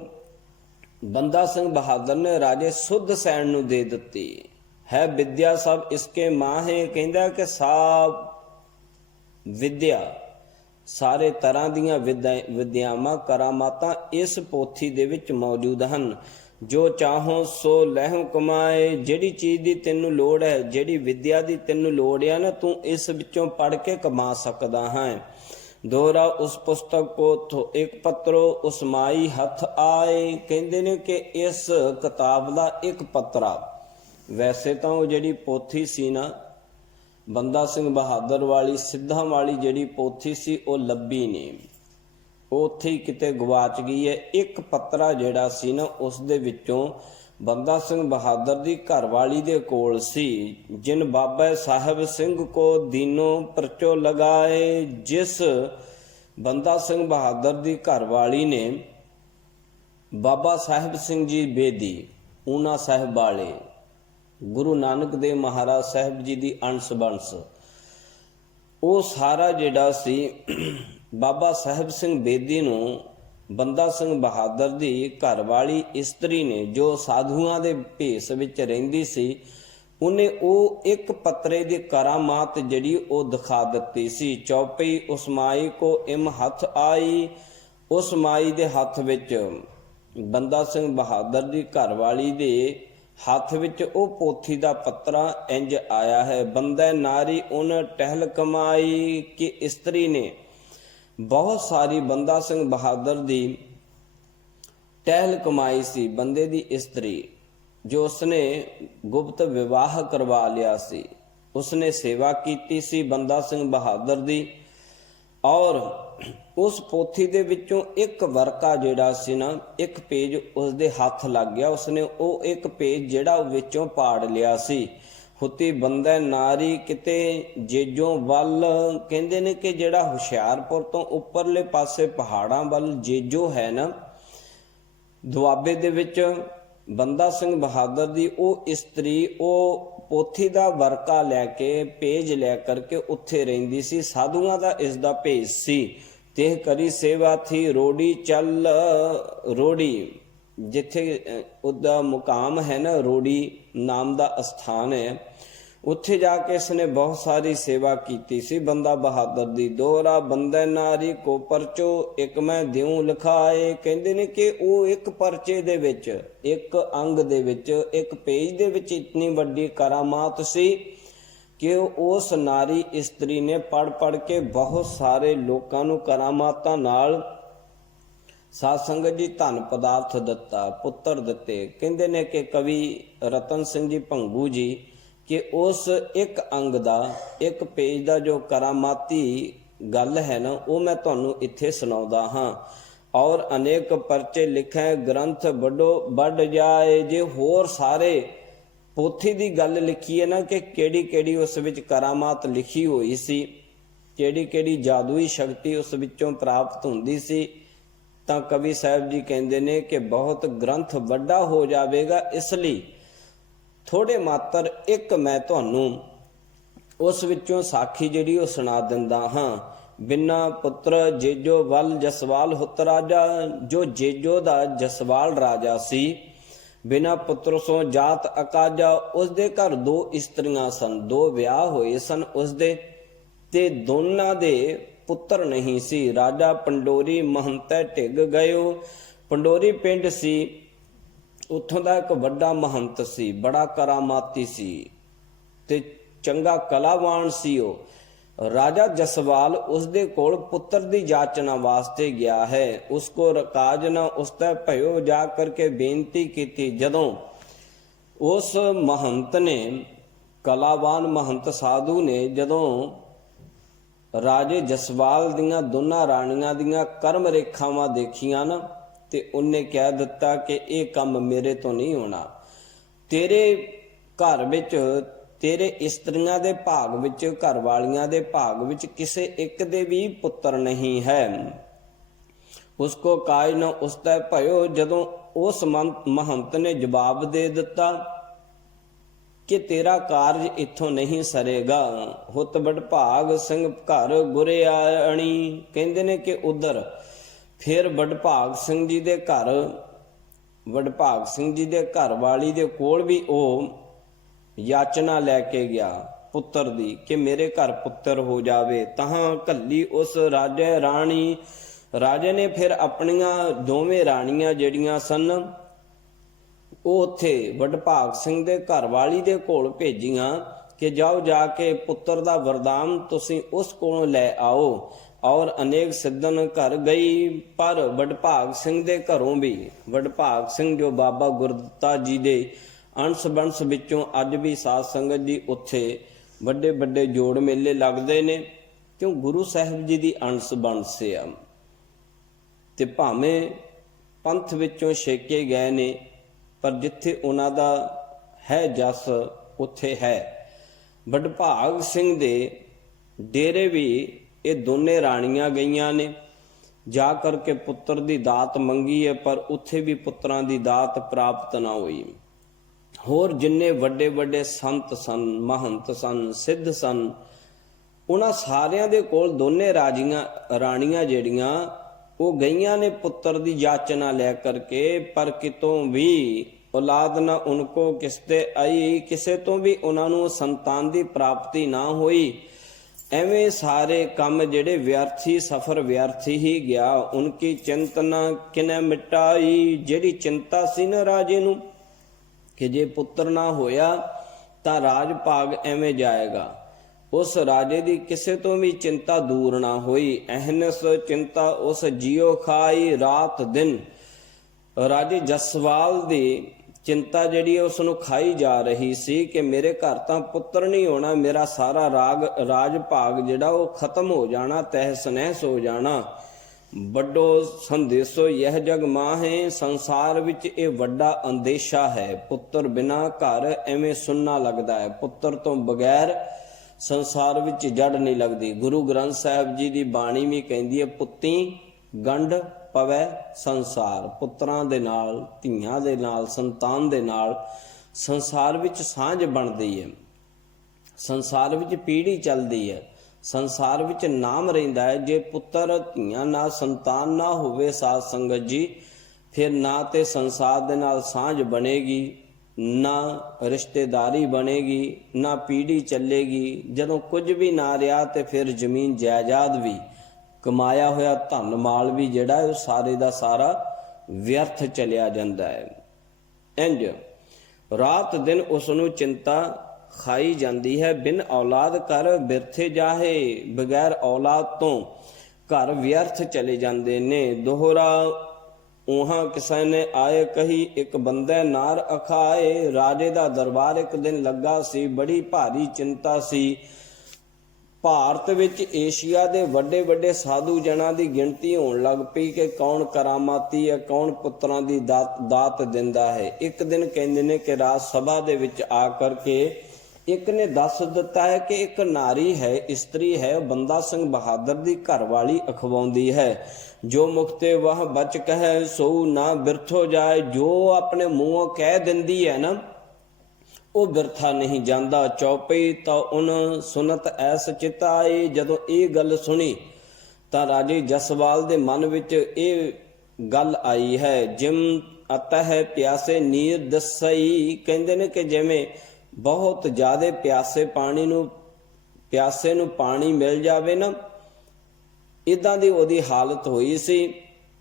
ਬੰਦਾ ਸਿੰਘ ਬਹਾਦਰ ਨੇ ਰਾਜੇ ਸੁੱਧਸੈਨ ਨੂੰ ਦੇ ਦਿੱਤੀ ਹੈ। ਵਿਦਿਆ ਸਭ ਇਸਕੇ ਮਾਹੇ, ਕਹਿੰਦਾ ਕਿ ਸਭ ਵਿਦਿਆ, ਸਾਰੇ ਤਰ੍ਹਾਂ ਦੀਆਂ ਵਿਦਿਆਵਾਂ, ਕਰਾਮਾਤਾਂ ਇਸ ਪੋਥੀ ਦੇ ਵਿੱਚ ਮੌਜੂਦ ਹਨ। ਜੋ ਚਾਹੋ ਸੋ ਲਹਿ ਕਮਾਏ, ਜਿਹੜੀ ਚੀਜ਼ ਦੀ ਤੈਨੂੰ ਲੋੜ ਹੈ, ਜਿਹੜੀ ਵਿਦਿਆ ਦੀ ਤੈਨੂੰ ਲੋੜ ਹੈ ਨਾ, ਤੂੰ ਇਸ ਵਿੱਚੋਂ ਪੜ੍ਹ ਕੇ ਕਮਾ ਸਕਦਾ ਹੈ। ਦੋਹਰਾ ਉਸ ਪੁਸਤਕ ਕੋ ਇੱਕ ਪੱਤਰੋ ਉਸਮਾਈ ਹੱਥ ਆਏ, ਕਹਿੰਦੇ ਨੇ ਕਿ ਇਸ ਕਿਤਾਬ ਦਾ ਇੱਕ ਪੱਤਰਾ, ਵੈਸੇ ਤਾਂ ਉਹ ਜਿਹੜੀ ਪੋਥੀ ਸੀ ਨਾ ਬੰਦਾ ਸਿੰਘ ਬਹਾਦਰ ਵਾਲੀ, ਸਿੱਧਾਂ ਵਾਲੀ ਜਿਹੜੀ ਪੋਥੀ ਸੀ, ਉਹ ਲੱਭੀ ਨਹੀਂ, ਉਹ ਉੱਥੇ ਹੀ ਕਿਤੇ ਗਵਾਚ ਗਈ ਹੈ। ਇੱਕ ਪੱਤਰਾ ਜਿਹੜਾ ਸੀ ਨਾ, ਉਸ ਦੇ ਵਿੱਚੋਂ ਬੰਦਾ ਸਿੰਘ ਬਹਾਦਰ ਦੀ ਘਰਵਾਲੀ ਦੇ ਕੋਲ ਸੀ। ਜਿਨ ਬਾਬਾ ਸਾਹਿਬ ਸਿੰਘ ਕੋ ਦੀਨੋ ਪਰਚੋ ਲਗਾਏ, ਜਿਸ ਬੰਦਾ ਸਿੰਘ ਬਹਾਦਰ ਦੀ ਘਰਵਾਲੀ ਨੇ ਬਾਬਾ ਸਾਹਿਬ ਸਿੰਘ ਜੀ ਬੇਦੀ, ਊਨਾ ਸਾਹਿਬ ਵਾਲੇ, ਗੁਰੂ ਨਾਨਕ ਦੇਵ ਮਹਾਰਾਜ ਸਾਹਿਬ ਜੀ ਦੀ ਅੰਸ਼ ਬੰਸ, ਉਹ ਸਾਰਾ ਜਿਹੜਾ ਸੀ ਬਾਬਾ ਸਾਹਿਬ ਸਿੰਘ ਬੇਦੀ ਨੂੰ ਬੰਦਾ ਸਿੰਘ ਬਹਾਦਰ ਦੀ ਘਰਵਾਲੀ ਇਸਤਰੀ ਨੇ, ਜੋ ਸਾਧੂਆਂ ਦੇ ਭੇਸ ਵਿੱਚ ਰਹਿੰਦੀ ਸੀ, ਉਹਨੇ ਉਹ ਇੱਕ ਪੱਤਰੇ ਦੀ ਕਰਾਮਾਤ ਜਿਹੜੀ ਉਹ ਦਿਖਾ ਦਿੱਤੀ ਸੀ। ਚੌਪਈ ਉਸ ਮਾਈ ਕੋ ਇਮ ਹੱਥ ਆਈ, ਉਸ ਮਾਈ ਦੇ ਹੱਥ ਵਿੱਚ, ਬੰਦਾ ਸਿੰਘ ਬਹਾਦਰ ਦੀ ਘਰਵਾਲੀ ਦੇ ਹੱਥ ਵਿੱਚ ਉਹ ਪੋਥੀ ਦਾ ਪੱਤਰਾ ਇੰਜ ਆਇਆ ਹੈ। ਬੰਦੇ ਨਾਰੀ ਉਨ ਟਹਿਲ ਕਮਾਈ, ਕਿ ਇਸਤਰੀ ਨੇ ਬਹੁਤ ਸਾਰੀ ਬੰਦਾ ਸਿੰਘ ਬਹਾਦਰ ਦੀ ਟਹਿਲ ਕਮਾਈ ਸੀ। ਬੰਦੇ ਦੀ ਇਸਤਰੀ ਜੋ ਉਸਨੇ ਗੁਪਤ ਵਿਵਾਹ ਕਰਵਾ ਲਿਆ ਸੀ, ਉਸਨੇ ਸੇਵਾ ਕੀਤੀ ਸੀ ਬੰਦਾ ਸਿੰਘ ਬਹਾਦਰ ਦੀ। ਔਰ ਉਸ ਪੋਥੀ ਦੇ ਵਿੱਚੋਂ ਇੱਕ ਵਰਕਾ ਜਿਹੜਾ ਸੀ ਨਾ, ਇੱਕ ਪੇਜ ਉਸਦੇ ਹੱਥ ਲੱਗ ਗਿਆ, ਉਸਨੇ ਉਹ ਇੱਕ ਪੇਜ ਜਿਹੜਾ ਉਹ ਵਿੱਚੋਂ ਪਾੜ ਲਿਆ ਸੀ। ਹੁਤੀ ਬੰਦੇ ਨਾਰੀ ਕਿਤੇ ਜੇਜੋਂ ਵੱਲ, ਕਹਿੰਦੇ ਨੇ ਕਿ ਜਿਹੜਾ ਹੁਸ਼ਿਆਰਪੁਰ ਤੋਂ ਉੱਪਰਲੇ ਪਾਸੇ ਪਹਾੜਾਂ ਵੱਲ ਜੇਜੋ ਹੈ ਨਾ, ਦੁਆਬੇ ਦੇ ਵਿੱਚ ਬੰਦਾ ਸਿੰਘ ਬਹਾਦਰ ਦੀ ਉਹ ਇਸਤਰੀ, ਉਹ ਪੋਥੀ ਦਾ ਵਰਕਾ ਲੈ ਕੇ, ਪੇਜ ਲੈ ਕਰਕੇ ਉੱਥੇ ਰਹਿੰਦੀ ਸੀ। ਸਾਧੂਆਂ ਦਾ ਇਸ ਦਾ ਭੇਜ ਸੀ। ਤੇ ਕਰੀ ਸੇਵਾ ਥੀ ਰੋੜੀ ਚੱਲ, ਰੋੜੀ ਜਿੱਥੇ ਉਹਦਾ ਮੁਕਾਮ ਹੈ ਨਾ, ਰੋੜੀ ਨਾਮ ਦਾ ਅਸਥਾਨ ਹੈ, ਉੱਥੇ ਜਾ ਕੇ ਇਸਨੇ ਬਹੁਤ ਸਾਰੀ ਸੇਵਾ ਕੀਤੀ ਸੀ ਬੰਦਾ ਬਹਾਦਰ ਦੀ। ਦੋਹਰਾ ਬੰਦੇ ਨਾਰੀ ਕੋ ਪਰਚੋ ਇੱਕ ਮੈਂ ਦਿਉ ਲਿਖਾਏ, ਕਹਿੰਦੇ ਨੇ ਕਿ ਉਹ ਇੱਕ ਪਰਚੇ ਦੇ ਵਿੱਚ, ਇੱਕ ਅੰਗ ਦੇ ਵਿੱਚ, ਇੱਕ ਪੇਜ ਦੇ ਵਿੱਚ ਇਤਨੀ ਵੱਡੀ ਕਰਾਮਾਤ ਸੀ ਕਿ ਉਸ ਨਾਰੀ ਇਸਤਰੀ ਨੇ ਪੜ ਕੇ ਬਹੁਤ ਸਾਰੇ ਲੋਕਾਂ ਨੂੰ ਕਰਾਮਾਤਾਂ ਨਾਲ ਸਾਧ ਸੰਗਤ ਜੀ ਧਨ ਪਦਾਰਥ ਦਿੱਤਾ, ਪੁੱਤਰ ਦਿੱਤੇ। ਕਹਿੰਦੇ ਨੇ ਕਿ ਕਵੀ ਰਤਨ ਸਿੰਘ ਜੀ ਭੰਗੂ ਜੀ ਕਿ ਉਸ ਇੱਕ ਅੰਗ ਦਾ, ਇੱਕ ਪੇਜ ਦਾ ਜੋ ਕਰਾਮਾਤੀ ਗੱਲ ਹੈ ਨਾ, ਉਹ ਮੈਂ ਤੁਹਾਨੂੰ ਇੱਥੇ ਸੁਣਾਉਂਦਾ ਹਾਂ। ਔਰ ਅਨੇਕ ਪਰਚੇ ਲਿਖੈ ਗ੍ਰੰਥ ਵੱਡ ਜਾਏ। ਜੇ ਹੋਰ ਸਾਰੇ ਪੋਥੀ ਦੀ ਗੱਲ ਲਿਖੀ ਹੈ ਨਾ ਕਿ ਕਿਹੜੀ ਕਿਹੜੀ ਉਸ ਵਿੱਚ ਕਰਾਮਾਤ ਲਿਖੀ ਹੋਈ ਸੀ, ਕਿਹੜੀ ਕਿਹੜੀ ਜਾਦੂਈ ਸ਼ਕਤੀ ਉਸ ਵਿੱਚੋਂ ਪ੍ਰਾਪਤ ਹੁੰਦੀ ਸੀ, ਤਾਂ ਕਵੀ ਸਾਹਿਬ ਜੀ ਕਹਿੰਦੇ ਨੇ ਕਿ ਬਹੁਤ ਗ੍ਰੰਥ ਵੱਡਾ ਹੋ ਜਾਵੇਗਾ। ਇਸ ਲਈ ਥੋੜੇ ਮਾਤਰ ਇੱਕ ਮੈਂ ਤੁਹਾਨੂੰ ਉਸ ਵਿੱਚੋਂ ਸਾਖੀ ਜਿਹੜੀ ਉਹ ਸੁਣਾ ਦਿੰਦਾ ਹਾਂ। ਬਿਨਾ ਪੁੱਤਰ ਜੇਜੋ ਵੱਲ ਜਸਵਾਲ ਹੁਤ ਰਾਜਾ। ਜੋ ਜੇਜੋ ਦਾ ਜਸਵਾਲ ਰਾਜਾ ਸੀ, ਬਿਨਾ ਪੁੱਤਰ ਸੋ ਜਾਤ ਅਕਾਜਾ। ਉਸਦੇ ਘਰ 2 ਇਸਤਰੀਆਂ ਸਨ, 2 ਵਿਆਹ ਹੋਏ ਸਨ ਉਸਦੇ, ਤੇ ਦੋਨਾਂ ਦੇ ਪੁੱਤਰ ਨਹੀਂ ਸੀ। ਰਾਜਾ ਪੰਡੋਰੀ ਮਹੰਤੈ ਢਿੱਗ ਗਇਓ। ਪੰਡੋਰੀ ਪਿੰਡ ਸੀ, ਉੱਥੋਂ ਦਾ ਇੱਕ ਵੱਡਾ ਮਹੰਤ ਸੀ, ਬੜਾ ਕਰਾਮਾਤੀ ਸੀ ਤੇ ਚੰਗਾ ਕਲਾਵਾਨ ਸੀ। ਉਹ ਰਾਜਾ ਜਸਵਾਲ ਉਸਦੇ ਕੋਲ ਪੁੱਤਰ ਦੀ ਜਾਚਨਾ ਵਾਸਤੇ ਗਿਆ ਹੈ। ਉਸਕੋ ਰਕਾਜ ਨਾ ਉਸਤੇ ਭਇਓ। ਜਾ ਕਰਕੇ ਬੇਨਤੀ ਕੀਤੀ। ਜਦੋਂ ਉਸ ਮਹੰਤ ਨੇ, ਕਲਾਵਾਨ ਮਹੰਤ ਸਾਧੂ ਨੇ, ਜਦੋਂ ਰਾਜੇ ਜਸਵਾਲ ਦੀਆਂ ਦੋਨਾਂ ਰਾਣੀਆਂ ਦੀਆਂ ਕਰਮ ਰੇਖਾਵਾਂ ਦੇਖੀਆਂ ਨਾ, ਤੇ ਉਹਨੇ ਕਹਿ ਦਿੱਤਾ ਕਿ ਇਹ ਕੰਮ ਮੇਰੇ ਤੋਂ ਨਹੀਂ ਹੋਣਾ। ਤੇਰੇ ਘਰ ਵਿੱਚ, ਤੇਰੇ ਇਸਤਰੀਆਂ ਦੇ ਭਾਗ ਵਿੱਚ, ਘਰ ਵਾਲੀਆਂ ਦੇ ਭਾਗ ਵਿੱਚ ਕਿਸੇ ਇੱਕ ਦੇ ਵੀ ਪੁੱਤਰ ਨਹੀਂ ਹੈ। ਉਸਕੋ ਕਾਜ ਨ ਉਸਤੈ ਭਇਓ। ਜਦੋਂ ਉਸ ਮਹੰਤ ਨੇ ਜਵਾਬ ਦੇ ਦਿੱਤਾ ਕਿ ਤੇਰਾ ਕਾਰਜ ਇੱਥੋਂ ਨਹੀਂ ਸਰੇਗਾ। ਹੁਤ ਵਡਭਾਗ ਸਿੰਘ ਘਰ ਗੁਰਿਆਣੀ। ਕਹਿੰਦੇ ਨੇ ਕਿ ਉਧਰ ਫਿਰ ਵਡਭਾਗ ਸਿੰਘ ਜੀ ਦੇ ਘਰ, ਵਡਭਾਗ ਸਿੰਘ ਜੀ ਦੇ ਘਰ ਵਾਲੀ ਦੇ ਕੋਲ ਵੀ ਉਹ ਯਾਚਨਾ ਲੈ ਕੇ ਗਿਆ ਪੁੱਤਰ ਦੀ ਕਿ ਮੇਰੇ ਘਰ ਪੁੱਤਰ ਹੋ ਜਾਵੇ। ਤਾਂ ਕੱਲੀ ਉਸ ਰਾਜੇ ਰਾਣੀ। ਰਾਜੇ ਨੇ ਫਿਰ ਆਪਣੀਆਂ ਦੋਵੇਂ ਰਾਣੀਆਂ ਜਿਹੜੀਆਂ ਸਨ ਉਹ ਉੱਥੇ ਵਡਭਾਗ ਸਿੰਘ ਦੇ ਘਰ ਵਾਲੀ ਦੇ ਕੋਲ ਭੇਜੀਆਂ ਕਿ ਜਾਓ, ਜਾ ਕੇ ਪੁੱਤਰ ਦਾ ਵਰਦਾਨ ਤੁਸੀਂ ਉਸ ਕੋਲੋਂ ਲੈ ਆਓ। ਔਰ ਅਨੇਕ ਸਿੱਧਨ ਘਰ ਗਈ। ਪਰ ਵਡਭਾਗ ਸਿੰਘ ਦੇ ਘਰੋਂ ਵੀ, ਵਡਭਾਗ ਸਿੰਘ ਜੋ ਬਾਬਾ ਗੁਰਦਿੱਤਾ ਜੀ ਦੇ ਅੰਸ਼ ਬੰਸ਼ ਵਿੱਚੋਂ ਅੱਜ ਵੀ ਸਾਧ ਸੰਗਤ ਜੀ ਉੱਥੇ ਵੱਡੇ ਵੱਡੇ ਜੋੜ ਮੇਲੇ ਲੱਗਦੇ ਨੇ, ਕਿਉਂ ਗੁਰੂ ਸਾਹਿਬ ਜੀ ਦੀ ਅੰਸ਼ ਬੰਸ਼ ਆ। ਤੇ ਭਾਵੇਂ ਪੰਥ ਵਿੱਚੋਂ ਛੇਕੇ ਗਏ ਨੇ, ਪਰ ਜਿੱਥੇ ਉਹਨਾਂ ਦਾ ਹੈ ਜਸ ਉੱਥੇ ਹੈ। ਵਡਭਾਗ ਸਿੰਘ ਦੇ ਡੇਰੇ ਵੀ ਇਹ ਦੋਨੇ ਰਾਣੀਆਂ ਗਈਆਂ ਨੇ, ਜਾ ਕਰਕੇ ਪੁੱਤਰ ਦੀ ਦਾਤ ਮੰਗੀ ਹੈ, ਪਰ ਉੱਥੇ ਵੀ ਪੁੱਤਰਾਂ ਦੀ ਦਾਤ ਪ੍ਰਾਪਤ ਨਾ ਹੋਈ। ਹੋਰ ਜਿੰਨੇ ਵੱਡੇ ਵੱਡੇ ਸੰਤ ਸਨ, ਮਹੰਤ ਸਨ, ਸਿੱਧ ਸਨ, ਉਹਨਾਂ ਸਾਰਿਆਂ ਦੇ ਕੋਲ ਦੋਨੇ ਰਾਣੀਆਂ ਜਿਹੜੀਆਂ ਉਹ ਗਈਆਂ ਨੇ ਪੁੱਤਰ ਦੀ ਯਾਚਨਾ ਲੈ ਕਰਕੇ, ਪਰ ਕਿਤੋਂ ਵੀ ਔਲਾਦ ਨਾ ਉਨਕੋ ਕਿਸਤੇ ਆਈ। ਕਿਸੇ ਤੋਂ ਵੀ ਉਹਨਾਂ ਨੂੰ ਸੰਤਾਨ ਦੀ ਪ੍ਰਾਪਤੀ ਨਾ ਹੋਈ। ਐਵੇਂ ਸਾਰੇ ਕੰਮ ਜਿਹੜੇ ਵਿਅਰਥੀ, ਸਫਰ ਵਿਅਰਥੀ ਹੀ ਗਿਆ। ਉਨਕੀ ਚਿੰਤਨਾ ਕਿਨੈ ਮਿਟਾਈ। ਜਿਹੜੀ ਚਿੰਤਾ ਸੀ ਨਾ ਰਾਜੇ ਨੂੰ ਕਿ ਜੇ ਪੁੱਤਰ ਨਾ ਹੋਇਆ ਤਾਂ ਰਾਜ ਭਾਗ ਐਵੇਂ ਜਾਏਗਾ, ਉਸ ਰਾਜੇ ਦੀ ਕਿਸੇ ਤੋਂ ਵੀ ਚਿੰਤਾ ਦੂਰ ਨਾ ਹੋਈ। ਅਹਨਸ ਚਿੰਤਾ ਉਸ ਜਿਉ ਖਾਈ। ਰਾਤ ਦਿਨ ਰਾਜੇ ਜਸਵਾਲ ਦੀ ਚਿੰਤਾ ਜਿਹੜੀ ਉਸ ਨੂੰ ਖਾਈ ਜਾ ਰਹੀ ਸੀ ਕਿ ਮੇਰੇ ਘਰ ਤਾਂ ਪੁੱਤਰ ਨਹੀਂ ਹੋਣਾ, ਮੇਰਾ ਸਾਰਾ ਰਾਜ ਭਾਗ ਜਿਹੜਾ ਉਹ ਖਤਮ ਹੋ ਜਾਣਾ, ਤਹਿਸ ਨਹਿਸ ਹੋ ਜਾਣਾ। ਵੱਡੋ ਸੰਦੇਸ਼ੋ ਯਹ ਜਗ ਮਾਹੇ। ਸੰਸਾਰ ਵਿੱਚ ਇਹ ਵੱਡਾ ਅੰਦੇਸ਼ਾ ਹੈ। ਪੁੱਤਰ ਬਿਨਾ ਘਰ ਐਵੇਂ ਸੁੰਨਾ ਲੱਗਦਾ ਹੈ। ਪੁੱਤਰ ਤੋਂ ਬਗੈਰ ਸੰਸਾਰ ਵਿੱਚ ਜੜ ਨਹੀਂ ਲੱਗਦੀ। ਗੁਰੂ ਗ੍ਰੰਥ ਸਾਹਿਬ ਜੀ ਦੀ ਬਾਣੀ ਵੀ ਕਹਿੰਦੀ ਹੈ, ਪੁੱਤੀ ਗੰਢ ਪਵੈ ਸੰਸਾਰ। ਪੁੱਤਰਾਂ ਦੇ ਨਾਲ, ਧੀਆਂ ਦੇ ਨਾਲ, ਸੰਤਾਨ ਦੇ ਨਾਲ ਸੰਸਾਰ ਵਿੱਚ ਸਾਂਝ ਬਣਦੀ ਹੈ, ਸੰਸਾਰ ਵਿੱਚ ਪੀੜ੍ਹੀ ਚੱਲਦੀ ਹੈ, ਸੰਸਾਰ ਵਿੱਚ ਨਾਮ ਰਹਿੰਦਾ ਹੈ। ਜੇ ਪੁੱਤਰ ਧੀਆਂ ਨਾਲ, ਸੰਤਾਨ ਨਾ ਹੋਵੇ ਸਾਧ ਸੰਗਤ ਜੀ, ਫਿਰ ਨਾ ਤੇ ਸੰਸਾਰ ਦੇ ਨਾਲ ਸਾਂਝ ਬਣੇਗੀ, ਨਾ ਰਿਸ਼ਤੇਦਾਰੀ ਬਣੇਗੀ, ਨਾ ਪੀੜ੍ਹੀ ਚੱਲੇਗੀ। ਜਦੋਂ ਕੁਝ ਵੀ ਨਾ ਰਿਹਾ ਤੇ ਫਿਰ ਜ਼ਮੀਨ ਜਾਇਦਾਦ ਵੀ, ਕਮਾਇਆ ਹੋਇਆ ਧਨ ਮਾਲ ਵੀ ਜਿਹੜਾ ਉਹ ਸਾਰੇ ਦਾ ਸਾਰਾ ਵਿਅਰਥ ਚਲਿਆ ਜਾਂਦਾ ਹੈ। ਇੰਜ ਰਾਤ ਦਿਨ ਉਸ ਨੂੰ ਚਿੰਤਾ ਖਾਈ ਜਾਂਦੀ ਹੈ। ਬਿਨ ਔਲਾਦ ਕਰ ਬਿਰਥੇ ਜਾਹੇ, ਬਗੈਰ ਔਲਾਦ ਤੋਂ ਘਰ ਵਿਅਰਥ ਚਲੇ ਜਾਂਦੇ ਨੇ। ਦੋਹਰਾ ਉਹਾਂ ਕਿਸੇ ਨੇ ਆਏ ਕਹੀ, ਇੱਕ ਬੰਦੇ ਨਾਰ ਅਖਾਏ। ਰਾਜੇ ਦਾ ਦਰਬਾਰ ਇੱਕ ਦਿਨ ਲੱਗਾ ਸੀ, ਬੜੀ ਭਾਰੀ ਚਿੰਤਾ ਸੀ। ਭਾਰਤ ਵਿੱਚ ਏਸ਼ੀਆ ਦੇ ਵੱਡੇ ਵੱਡੇ ਸਾਧੂ ਜਨਾਂ ਦੀ ਗਿਣਤੀ ਹੋਣ ਲੱਗ ਪਈ ਕਿ ਕੌਣ ਕਰਾਮਾਤੀ ਹੈ, ਕੌਣ ਪੁੱਤਰਾਂ ਦੀ ਦਾਤ ਦਿੰਦਾ ਹੈ। ਇੱਕ ਦਿਨ ਕਹਿੰਦੇ ਨੇ ਕਿ ਰਾਜ ਸਭਾ ਦੇ ਵਿੱਚ ਆ ਕਰਕੇ ਇੱਕ ਨੇ ਦੱਸ ਦਿੱਤਾ ਹੈ ਕਿ ਇੱਕ ਨਾਰੀ ਹੈ, ਇਸਤਰੀ ਹੈ, ਬੰਦਾ ਸਿੰਘ ਬਹਾਦਰ ਦੀ ਘਰਵਾਲੀ ਅਖਵਾਉਂਦੀ ਹੈ। ਜੋ ਮੁਖਤੇ ਵਹ ਬਚ ਕਹੈ, ਸੋ ਨਾ ਬਿਰਥੋ ਜਾਏ। ਜੋ ਆਪਣੇ ਮੂੰਹੋਂ ਕਹਿ ਦਿੰਦੀ ਹੈ ਨਾ, ਉਹ ਬਿਰਥਾ ਨਹੀਂ ਜਾਂਦਾ। ਚੌਪਈ ਤਾਂ ਉਨ ਸੁਨਤ ਐਸ ਚਿਤਾਈ। ਜਦੋਂ ਇਹ ਗੱਲ ਸੁਣੀ ਤਾਂ ਰਾਜੇ ਜਸਵਾਲ ਦੇ ਮਨ ਵਿੱਚ ਇਹ ਗੱਲ ਆਈ ਹੈ। ਜਿਮ ਅਤਹਿ ਪਿਆਸੇ ਨੀਰ ਦਸਈ। ਕਹਿੰਦੇ ਨੇ ਕਿ ਜਿਵੇਂ ਬਹੁਤ ਜ਼ਿਆਦਾ ਪਿਆਸੇ ਨੂੰ ਪਾਣੀ ਮਿਲ ਜਾਵੇ ਨਾ, ਇਦਾਂ ਦੀ ਉਹਦੀ ਹਾਲਤ ਹੋਈ ਸੀ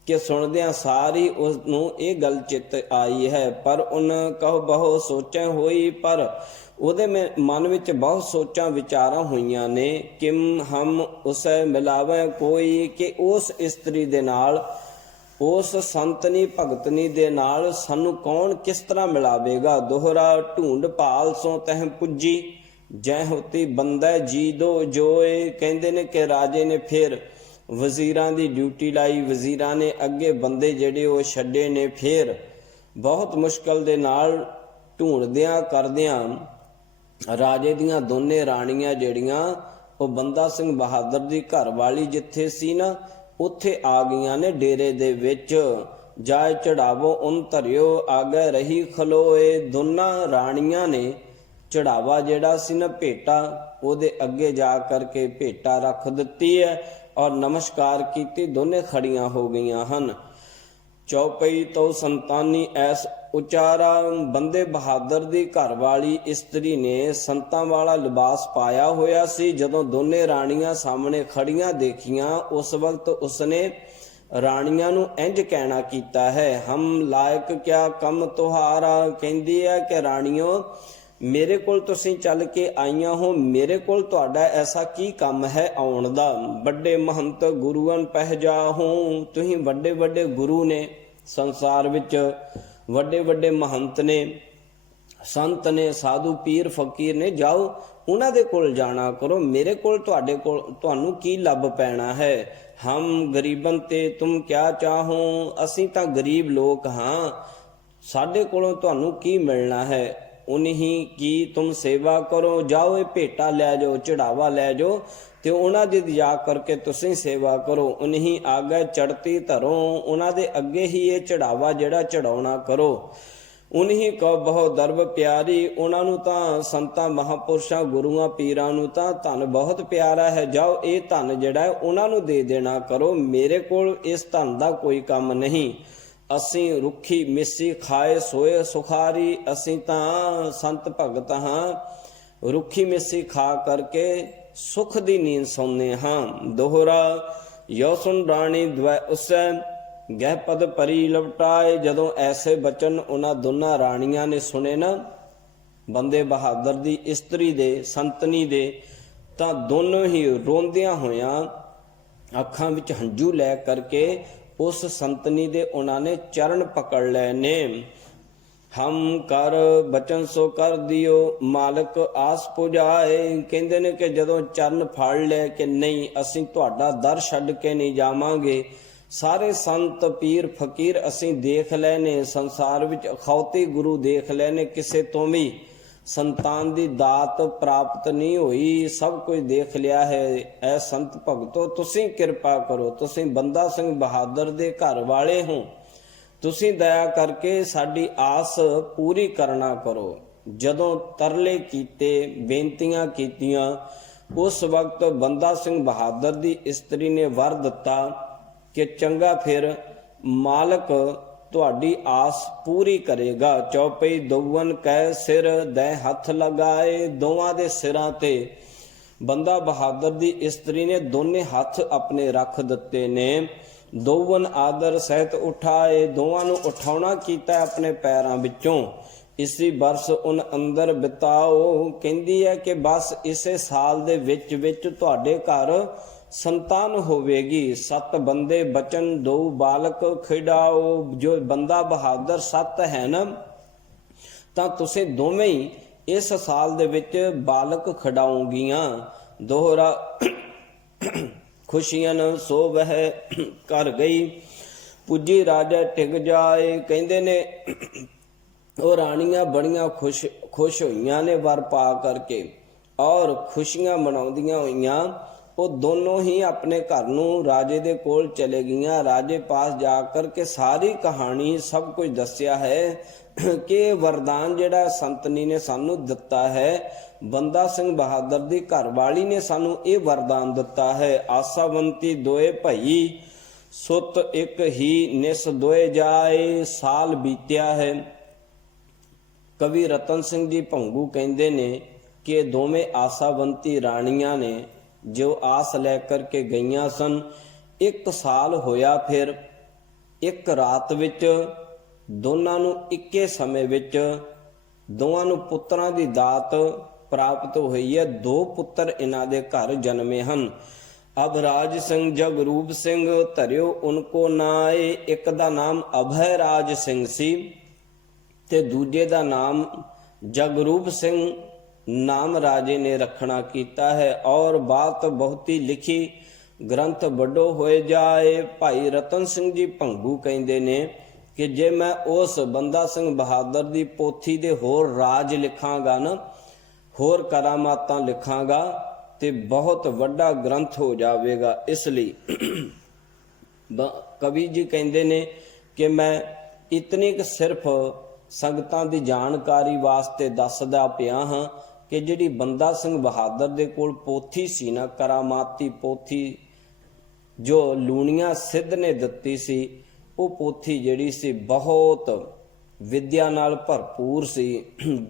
ਕਿ ਸੁਣਦਿਆਂ ਸਾਰੀ ਉਸ ਨੂੰ ਇਹ ਗੱਲ ਚਿੱਤ ਆਈ ਹੈ। ਪਰ ਉਨ ਕਹੋ ਬਹੁ ਸੋਚਾਂ ਹੋਈ। ਪਰ ਉਹਦੇ ਮਨ ਵਿੱਚ ਬਹੁਤ ਸੋਚਾਂ ਵਿਚਾਰਾਂ ਹੋਈਆਂ ਨੇ। ਕਿਮ ਹਮ ਉਸੇ ਮਿਲਾਵੇ ਕੋਈ, ਕਿ ਉਸ ਇਸਤਰੀ ਦੇ ਨਾਲ, ਉਸ ਸੰਤਨੀ ਭਗਤਨੀ ਦੇ ਨਾਲ ਸਾਨੂੰ ਕੌਣ ਕਿਸ ਤਰ੍ਹਾਂ ਮਿਲਾਵੇਗਾ। ਦੋਹਰਾ ਢੂੰਡ ਭਾਲ ਸੋ ਤਹਿ ਪੁੱਜੀ, ਜੈ ਹੋਤੀ ਬੰਦਾ ਜੀ ਦੋ ਜੋਏ। ਕਹਿੰਦੇ ਨੇ ਕਿ ਰਾਜੇ ਨੇ ਫਿਰ ਵਜ਼ੀਰਾਂ ਦੀ ਡਿਊਟੀ ਲਾਈ। ਵਜ਼ੀਰਾਂ ਨੇ ਅੱਗੇ ਬੰਦੇ ਜਿਹੜੇ ਉਹ ਛੱਡੇ ਨੇ। ਫਿਰ ਬਹੁਤ ਮੁਸ਼ਕਲ ਦੇ ਨਾਲ ਢੂੰਡਦਿਆਂ ਕਰਦਿਆਂ ਰਾਜੇ ਦੀਆਂ ਦੋਨੇ ਰਾਣੀਆਂ ਜਿਹੜੀਆਂ ਉਹ ਬੰਦਾ ਸਿੰਘ ਬਹਾਦਰ ਦੀ ਘਰਵਾਲੀ ਜਿੱਥੇ ਸੀ ਨਾ, ਉੱਥੇ ਆ ਗਈਆਂ ਨੇ ਡੇਰੇ ਦੇ ਵਿੱਚ। ਜਾਇ ਚੜਾਵੋ ਉਨ ਧਰਿਓ, ਆਗੇ ਰਹੀ ਖਲੋਏ। ਦੋਨਾਂ ਰਾਣੀਆਂ ਨੇ ਚੜਾਵਾ ਜਿਹੜਾ ਸੀ ਨਾ, ਭੇਟਾ, ਉਹਦੇ ਅੱਗੇ ਜਾ ਕਰਕੇ ਭੇਟਾ ਰੱਖ ਦਿੱਤੀ ਹੈ ਔਰ ਨਮਸਕਾਰ ਕੀਤੀ। ਦੋਨੇ ਖੜੀਆਂ ਹੋ ਗਈਆਂ ਹਨ। ਚੌਪਈ ਤੋਂ ਸੰਤਾਨੀ ਐਸ ਉਚਾਰਾ। ਬੰਦੇ ਬਹਾਦਰ ਦੀ ਘਰਵਾਲੀ ਇਸਤਰੀ ਨੇ ਸੰਤਾਂ ਵਾਲਾ ਲਿਬਾਸ ਪਾਇਆ ਹੋਇਆ ਸੀ। ਜਦੋਂ ਦੋਨੇ ਰਾਣੀਆਂ ਸਾਹਮਣੇ ਖੜੀਆਂ ਦੇਖੀਆਂ, ਉਸ ਵਕਤ ਉਸਨੇ ਰਾਣੀਆਂ ਨੂੰ ਇੰਜ ਕਹਿਣਾ ਕੀਤਾ ਹੈ, ਹਮ ਲਾਇਕ ਕਿਆ ਕੰਮ ਤੁਹਾਰਾ। ਕਹਿੰਦੀ ਹੈ ਕਿ ਰਾਣੀਓ, ਮੇਰੇ ਕੋਲ ਤੁਸੀਂ ਚੱਲ ਕੇ ਆਈਆਂ ਹੋ, ਮੇਰੇ ਕੋਲ ਤੁਹਾਡਾ ਐਸਾ ਕੀ ਕੰਮ ਹੈ ਆਉਣ ਦਾ। ਵੱਡੇ ਮਹੰਤ ਗੁਰੂਆਂ ਪਹਿ ਜਾਹੋ। ਤੁਸੀਂ ਵੱਡੇ ਵੱਡੇ ਗੁਰੂ ਨੇ ਸੰਸਾਰ ਵਿੱਚ, ਵੱਡੇ ਵੱਡੇ ਮਹੰਤ ਨੇ, ਸੰਤ ਨੇ, ਸਾਧੂ ਪੀਰ ਫਕੀਰ ਨੇ, ਜਾਓ ਉਹਨਾਂ ਦੇ ਕੋਲ ਜਾਣਾ ਕਰੋ। ਮੇਰੇ ਕੋਲ ਤੁਹਾਨੂੰ ਕੀ ਲੱਭ ਪੈਣਾ ਹੈ। ਹਮ ਗਰੀਬਨ ਤੇ ਤੁਮ ਕਿਆ ਚਾਹੋ। ਅਸੀਂ ਤਾਂ ਗਰੀਬ ਲੋਕ ਹਾਂ, ਸਾਡੇ ਕੋਲੋਂ ਤੁਹਾਨੂੰ ਕੀ ਮਿਲਣਾ ਹੈ। ਉਨਹੀ ਕੀ ਤੁਮ ਸੇਵਾ ਕਰੋ। ਜਾਓ ਇਹ ਭੇਟਾ ਲੈ ਜਾਓ, ਚੜਾਵਾ ਲੈ ਜਾਓ ਤੇ ਉਹਨਾਂ ਦੀ ਜਾ ਕਰਕੇ ਤੁਸੀਂ ਸੇਵਾ ਕਰੋ। ਉਨਹੀ ਆਗੇ ਚੜਤੀ ਧਰੋ। ਉਹਨਾਂ ਦੇ ਅੱਗੇ ਹੀ ਇਹ ਚੜਾਵਾ ਜਿਹੜਾ ਚੜਾਉਣਾ ਕਰੋ। ਉਨਹੀ ਕੋ ਬਹੁ ਦਰਬ ਪਿਆਰੀ। ਉਹਨਾਂ ਨੂੰ ਤਾਂ ਸੰਤਾਂ ਮਹਾਪੁਰਸ਼ਾਂ ਗੁਰੂਆਂ ਪੀਰਾਂ ਨੂੰ ਤਾਂ ਧਨ ਬਹੁਤ ਪਿਆਰਾ ਹੈ। ਜਾਓ ਇਹ ਧਨ ਜਿਹੜਾ ਹੈ ਉਹਨਾਂ ਨੂੰ ਦੇ ਦੇਣਾ ਕਰੋ। ਮੇਰੇ ਕੋਲ ਇਸ ਧਨ ਦਾ ਕੋਈ ਕੰਮ ਨਹੀਂ। ਅਸੀਂ ਰੁੱਖੀ ਮਿੱਸੀ ਖਾਏ ਸੋਏ ਸੁਖਾਰੀ। ਅਸੀਂ ਤਾਂ ਸੰਤ ਭਗਤ ਹਾਂ, ਰੁੱਖੀ ਮਿੱਸੀ ਖਾ ਕਰਕੇ ਸੁਖ ਦੀ ਨੀਂਦ ਸੌਂਦੇ ਹਾਂ। ਦੋਹਰਾ ਯੋ ਸੁਨ ਰਾਣੀ ਦਵੈ ਉਸੈ, ਗਹਿ ਪਦ ਪਰੀ ਲਵਟਾਏ। ਜਦੋਂ ਐਸੇ ਬਚਨ ਉਹਨਾਂ ਦੋਨਾਂ ਰਾਣੀਆਂ ਨੇ ਸੁਣੇ ਨਾ, ਬੰਦੇ ਬਹਾਦਰ ਦੀ ਇਸਤਰੀ ਦੇ, ਸੰਤਨੀ ਦੇ, ਤਾਂ ਦੋਨੋਂ ਹੀ ਰੋਂਦਿਆਂ ਹੋਇਆਂ ਅੱਖਾਂ ਵਿੱਚ ਹੰਝੂ ਲੈ ਕਰਕੇ ਉਸ ਸੰਤਨੀ ਦੇ ਉਹਨਾਂ ਨੇ ਚਰਨ ਪਕੜ ਲਏ ਨੇ। ਹਮ ਕਰ ਬਚਨ ਸੋ ਕਰ ਦਿਓ, ਮਾਲਕ ਆਸ ਪੁਜਾਏ। ਕਹਿੰਦੇ ਨੇ ਕਿ ਜਦੋਂ ਚਰਨ ਫੜ ਲੈ ਕਿ ਨਹੀਂ, ਅਸੀਂ ਤੁਹਾਡਾ ਦਰ ਛੱਡ ਕੇ ਨਹੀਂ ਜਾਵਾਂਗੇ। ਸਾਰੇ ਸੰਤ ਪੀਰ ਫਕੀਰ ਅਸੀਂ ਦੇਖ ਲਏ ਨੇ, ਸੰਸਾਰ ਵਿੱਚ ਅਖੌਤੀ ਗੁਰੂ ਦੇਖ ਲਏ ਨੇ, ਕਿਸੇ ਤੋਂ ਵੀ ਸੰਤਾਨ ਦੀ ਦਾਤ ਪ੍ਰਾਪਤ ਨਹੀਂ ਹੋਈ, ਸਭ ਕੁਝ ਦੇਖ ਲਿਆ ਹੈ। ਐ ਸੰਤ ਭਗਤੋ, ਤੁਸੀਂ ਕਿਰਪਾ ਕਰੋ, ਤੁਸੀਂ ਬੰਦਾ ਸਿੰਘ ਬਹਾਦਰ ਦੇ ਘਰ ਵਾਲੇ ਹੋ, ਤੁਸੀਂ ਦਇਆ ਕਰਕੇ ਸਾਡੀ ਆਸ ਪੂਰੀ ਕਰਨਾ ਕਰੋ। ਜਦੋਂ ਤਰਲੇ ਕੀਤੇ, ਬੇਨਤੀਆਂ ਕੀਤੀਆਂ, ਉਸ ਵਕਤ ਬੰਦਾ ਸਿੰਘ ਬਹਾਦਰ ਦੀ ਇਸਤਰੀ ਨੇ ਵਰ ਦਿੱਤਾ ਕਿ ਚੰਗਾ, ਫਿਰ ਮਾਲਕ ਤੁਹਾਡੀ ਆਸ ਪੂਰੀ ਕਰੇਗਾ। ਚੌਪਈ ਦੋਵਨ ਕੈ ਸਿਰ ਦੇ ਹੱਥ ਲਗਾਏ। ਦੋਵਾਂ ਦੇ ਸਿਰਾਂ ਤੇ ਬੰਦਾ ਬਹਾਦਰ ਦੀ ਇਸਤਰੀ ਨੇ ਦੋਨੇ ਹੱਥ ਆਪਣੇ ਰੱਖ ਦਿੱਤੇ ਨੇ। ਦੋਵਨ ਆਦਰ ਸਹਿਤ ਉਠਾਏ। ਦੋਵਾਂ ਨੂੰ ਉਠਾਉਣਾ ਕੀਤਾ ਆਪਣੇ ਪੈਰਾਂ ਵਿੱਚੋਂ इसी बरस उन अंदर बिताओ। कहती है कि बस इसे साल दे विच तुहाडे घर संतान होवेगी। 7 बंदे बचन 2 बालक खिडाओ। जो बंदा बहादुर 7 है ना, ਤਾਂ ਤੁਸੀਂ ਦੋਵੇਂ ਹੀ ਇਸ ਸਾਲ ਦੇ ਵਿੱਚ ਬਾਲਕ ਖਿਡਾਉਂਗੀਆਂ। ਦੋਹਰਾ ਖੁਸ਼ੀਆਂ ਸੋ ਵਹਿ ਕਰ ਗਈ, ਪੁੱਜੀ ਰਾਜਾ ਟਿਕ ਜਾਏ। ਕਹਿੰਦੇ ਨੇ ਉਹ ਰਾਣੀਆਂ ਬੜੀਆਂ ਖੁਸ਼ ਹੋਈਆਂ ਨੇ ਵਰ ਪਾ ਕਰਕੇ, ਔਰ ਖੁਸ਼ੀਆਂ ਮਨਾਉਂਦੀਆਂ ਹੋਈਆਂ ਉਹ ਦੋਨੋਂ ਹੀ ਆਪਣੇ ਘਰ ਨੂੰ ਰਾਜੇ ਦੇ ਕੋਲ ਚਲੇ ਗਈਆਂ। ਰਾਜੇ ਪਾਸ ਜਾ ਕਰਕੇ ਸਾਰੀ ਕਹਾਣੀ ਸਭ ਕੁਝ ਦੱਸਿਆ ਹੈ ਕਿ ਵਰਦਾਨ ਜਿਹੜਾ ਸੰਤਨੀ ਨੇ ਸਾਨੂੰ ਦਿੱਤਾ ਹੈ, ਬੰਦਾ ਸਿੰਘ ਬਹਾਦਰ ਦੀ ਘਰਵਾਲੀ ਨੇ ਸਾਨੂੰ ਇਹ ਵਰਦਾਨ ਦਿੱਤਾ ਹੈ। ਆਸਾਵੰਤੀ ਦੋਏ ਭਈ ਸੁਤ ਇੱਕ ਹੀ ਨਿਸ ਦੋਏ ਜਾਏ। ਸਾਲ ਬੀਤਿਆ ਹੈ। ਕਵੀ ਰਤਨ ਸਿੰਘ ਜੀ ਭੰਗੂ ਕਹਿੰਦੇ ਨੇ ਕਿ ਇਹ ਦੋਵੇਂ ਆਸਾਵੰਤੀ ਰਾਣੀਆਂ ਨੇ ਜੋ ਆਸ ਲੈ ਕਰਕੇ ਗਈਆਂ ਸਨ। 1 ਸਾਲ ਹੋਇਆ। ਫਿਰ ਇੱਕ ਰਾਤ ਵਿੱਚ ਦੋਨਾਂ ਨੂੰ ਇੱਕੇ ਸਮੇਂ ਵਿੱਚ ਦੋਵਾਂ ਨੂੰ ਪੁੱਤਰਾਂ ਦੀ ਦਾਤ ਪ੍ਰਾਪਤ ਹੋਈ ਹੈ। 2 ਪੁੱਤਰ ਇਹਨਾਂ ਦੇ ਘਰ ਜਨਮੇ ਹਨ। ਅਭਰਾਜ ਸਿੰਘ ਜਗਰੂਪ ਸਿੰਘ ਧਰਿਓ ਉਨਕੋ ਨਾਏ। ਇੱਕ ਦਾ ਨਾਮ ਅਭੈ ਰਾਜ ਸਿੰਘ ਸੀ ਤੇ ਦੂਜੇ ਦਾ ਨਾਮ ਜਗਰੂਪ ਸਿੰਘ ਨਾਮ ਰਾਜੇ ਨੇ ਰੱਖਣਾ ਕੀਤਾ ਹੈ। ਔਰ ਬਾਤ ਬਹੁਤੀ ਲਿਖੀ ਗ੍ਰੰਥ ਵੱਡੋ ਹੋਏ ਜਾਏ। ਭਾਈ ਰਤਨ ਸਿੰਘ ਜੀ ਭੰਗੂ ਕਹਿੰਦੇ ਨੇ ਕਿ ਜੇ ਮੈਂ ਉਸ ਬੰਦਾ ਸਿੰਘ ਬਹਾਦਰ ਦੀ ਪੋਥੀ ਦੇ ਹੋਰ ਰਾਜ ਲਿਖਾਂਗਾ ਨਾ, ਹੋਰ ਕਰਾਮਾਤਾਂ ਲਿਖਾਂਗਾ ਤੇ ਬਹੁਤ ਵੱਡਾ ਗ੍ਰੰਥ ਹੋ ਜਾਵੇਗਾ। ਇਸ ਲਈ ਕਵੀ ਜੀ ਕਹਿੰਦੇ ਨੇ ਕਿ ਮੈਂ ਇਤਨੀ ਕੁ ਸਿਰਫ ਸੰਗਤਾਂ ਦੀ ਜਾਣਕਾਰੀ ਵਾਸਤੇ ਦੱਸਦਾ ਪਿਆ ਹਾਂ ਕਿ ਜਿਹੜੀ ਬੰਦਾ ਸਿੰਘ ਬਹਾਦਰ ਦੇ ਕੋਲ ਪੋਥੀ ਸੀ ਨਾ, ਕਰਾਮਾਤੀ ਪੋਥੀ ਜੋ ਲੂਣੀਆਂ ਸਿੱਧ ਨੇ ਦਿੱਤੀ ਸੀ, ਉਹ ਪੋਥੀ ਜਿਹੜੀ ਸੀ ਬਹੁਤ ਵਿਦਿਆ ਨਾਲ ਭਰਪੂਰ ਸੀ।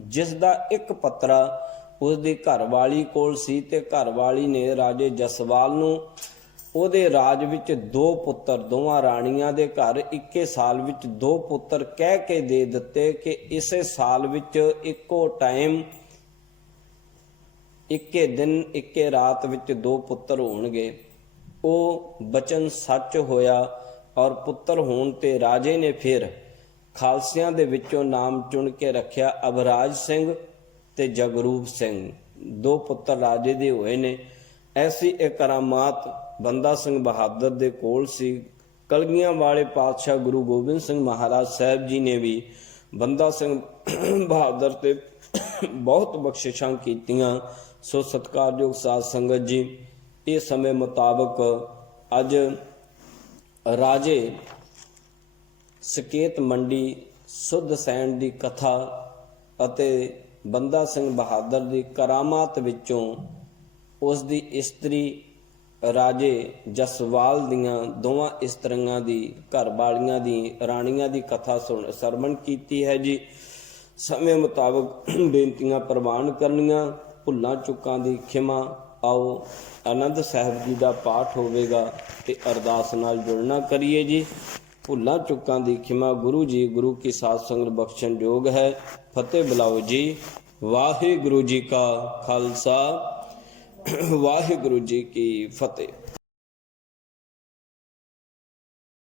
ਜਿਸ ਦਾ ਇੱਕ ਪੱਤਰਾ ਉਸ ਦੀ ਘਰਵਾਲੀ ਕੋਲ ਸੀ ਤੇ ਘਰਵਾਲੀ ਨੇ ਰਾਜੇ ਜਸਵਾਲ ਨੂੰ ਉਹਦੇ ਰਾਜ ਵਿੱਚ 2 ਪੁੱਤਰ, ਦੋਵਾਂ ਰਾਣੀਆਂ ਦੇ ਘਰ ਇੱਕੇ ਸਾਲ ਵਿੱਚ 2 ਪੁੱਤਰ ਕਹਿ ਕੇ ਦੇ ਦਿੱਤੇ ਕਿ ਇਸੇ ਸਾਲ ਵਿੱਚ ਇੱਕੋ ਟਾਈਮ, ਇੱਕੇ ਦਿਨ, ਇੱਕੇ ਰਾਤ ਵਿੱਚ 2 ਪੁੱਤਰ ਹੋਣਗੇ। ਉਹ ਬਚਨ ਸੱਚ ਹੋਇਆ ਔਰ ਪੁੱਤਰ ਹੋਣ ਤੇ ਰਾਜੇ ਨੇ ਫਿਰ ਖਾਲਸਿਆਂ ਦੇ ਵਿੱਚੋਂ ਨਾਮ ਚੁਣ ਕੇ ਰੱਖਿਆ ਅਭਰਾਜ ਸਿੰਘ ਤੇ ਜਗਰੂਪ ਸਿੰਘ। 2 ਪੁੱਤਰ ਰਾਜੇ ਦੇ ਹੋਏ ਨੇ। ਐਸੀ ਇੱਕ ਕਰਾਮਾਤ ਬੰਦਾ ਸਿੰਘ ਬਹਾਦਰ ਦੇ ਕੋਲ ਸੀ। ਕਲਗੀਆਂ ਵਾਲੇ ਪਾਤਸ਼ਾਹ ਗੁਰੂ ਗੋਬਿੰਦ ਸਿੰਘ ਮਹਾਰਾਜ ਸਾਹਿਬ ਜੀ ਨੇ ਵੀ ਬੰਦਾ ਸਿੰਘ ਬਹਾਦਰ ਤੇ ਬਹੁਤ ਬਖਸ਼ਿਸ਼ਾਂ ਕੀਤੀਆਂ। ਸੋ ਸਤਿਕਾਰਯੋਗ ਸਾਧ ਸੰਗਤ ਜੀ, ਇਹ ਸਮੇਂ ਮੁਤਾਬਕ ਅੱਜ ਰਾਜੇ ਸਕੇਤ ਮੰਡੀ ਸੁੱਧ ਸੈਣ ਦੀ ਕਥਾ ਅਤੇ ਬੰਦਾ ਸਿੰਘ ਬਹਾਦਰ ਦੀ ਕਰਾਮਾਤ ਵਿੱਚੋਂ ਉਸ ਦੀ ਇਸਤਰੀ ਰਾਜੇ ਜਸਵਾਲ ਦੀਆਂ 2 ਇਸਤਰੀਆਂ ਦੀ, ਘਰਵਾਲੀਆਂ ਦੀ, ਰਾਣੀਆਂ ਦੀ ਕਥਾ ਸਰਵਣ ਕੀਤੀ ਹੈ ਜੀ। ਸਮੇਂ ਮੁਤਾਬਕ ਬੇਨਤੀਆਂ ਪ੍ਰਵਾਨ ਕਰਨੀਆਂ, ਭੁੱਲਾਂ ਚੁੱਕਾਂ ਦੀ ਖਿਮਾ। ਆਓ ਆਨੰਦ ਸਾਹਿਬ ਜੀ ਦਾ ਪਾਠ ਹੋਵੇਗਾ ਤੇ ਅਰਦਾਸ ਨਾਲ ਜੁੜਨਾ ਕਰੀਏ ਜੀ। ਭੁੱਲਾਂ ਚੁੱਕਾਂ ਦੀ ਖਿਮਾ ਗੁਰੂ ਜੀ, ਗੁਰੂ ਕੀ ਸਾਧ ਸੰਗਤ ਬਖਸ਼ਣ ਯੋਗ ਹੈ। ਫਤਿਹ ਬੁਲਾਓ ਜੀ। ਵਾਹਿਗੁਰੂ ਜੀ ਕਾ ਖਾਲਸਾ, ਵਾਹਿਗੁਰੂ ਜੀ ਕੀ ਫਤਿਹ।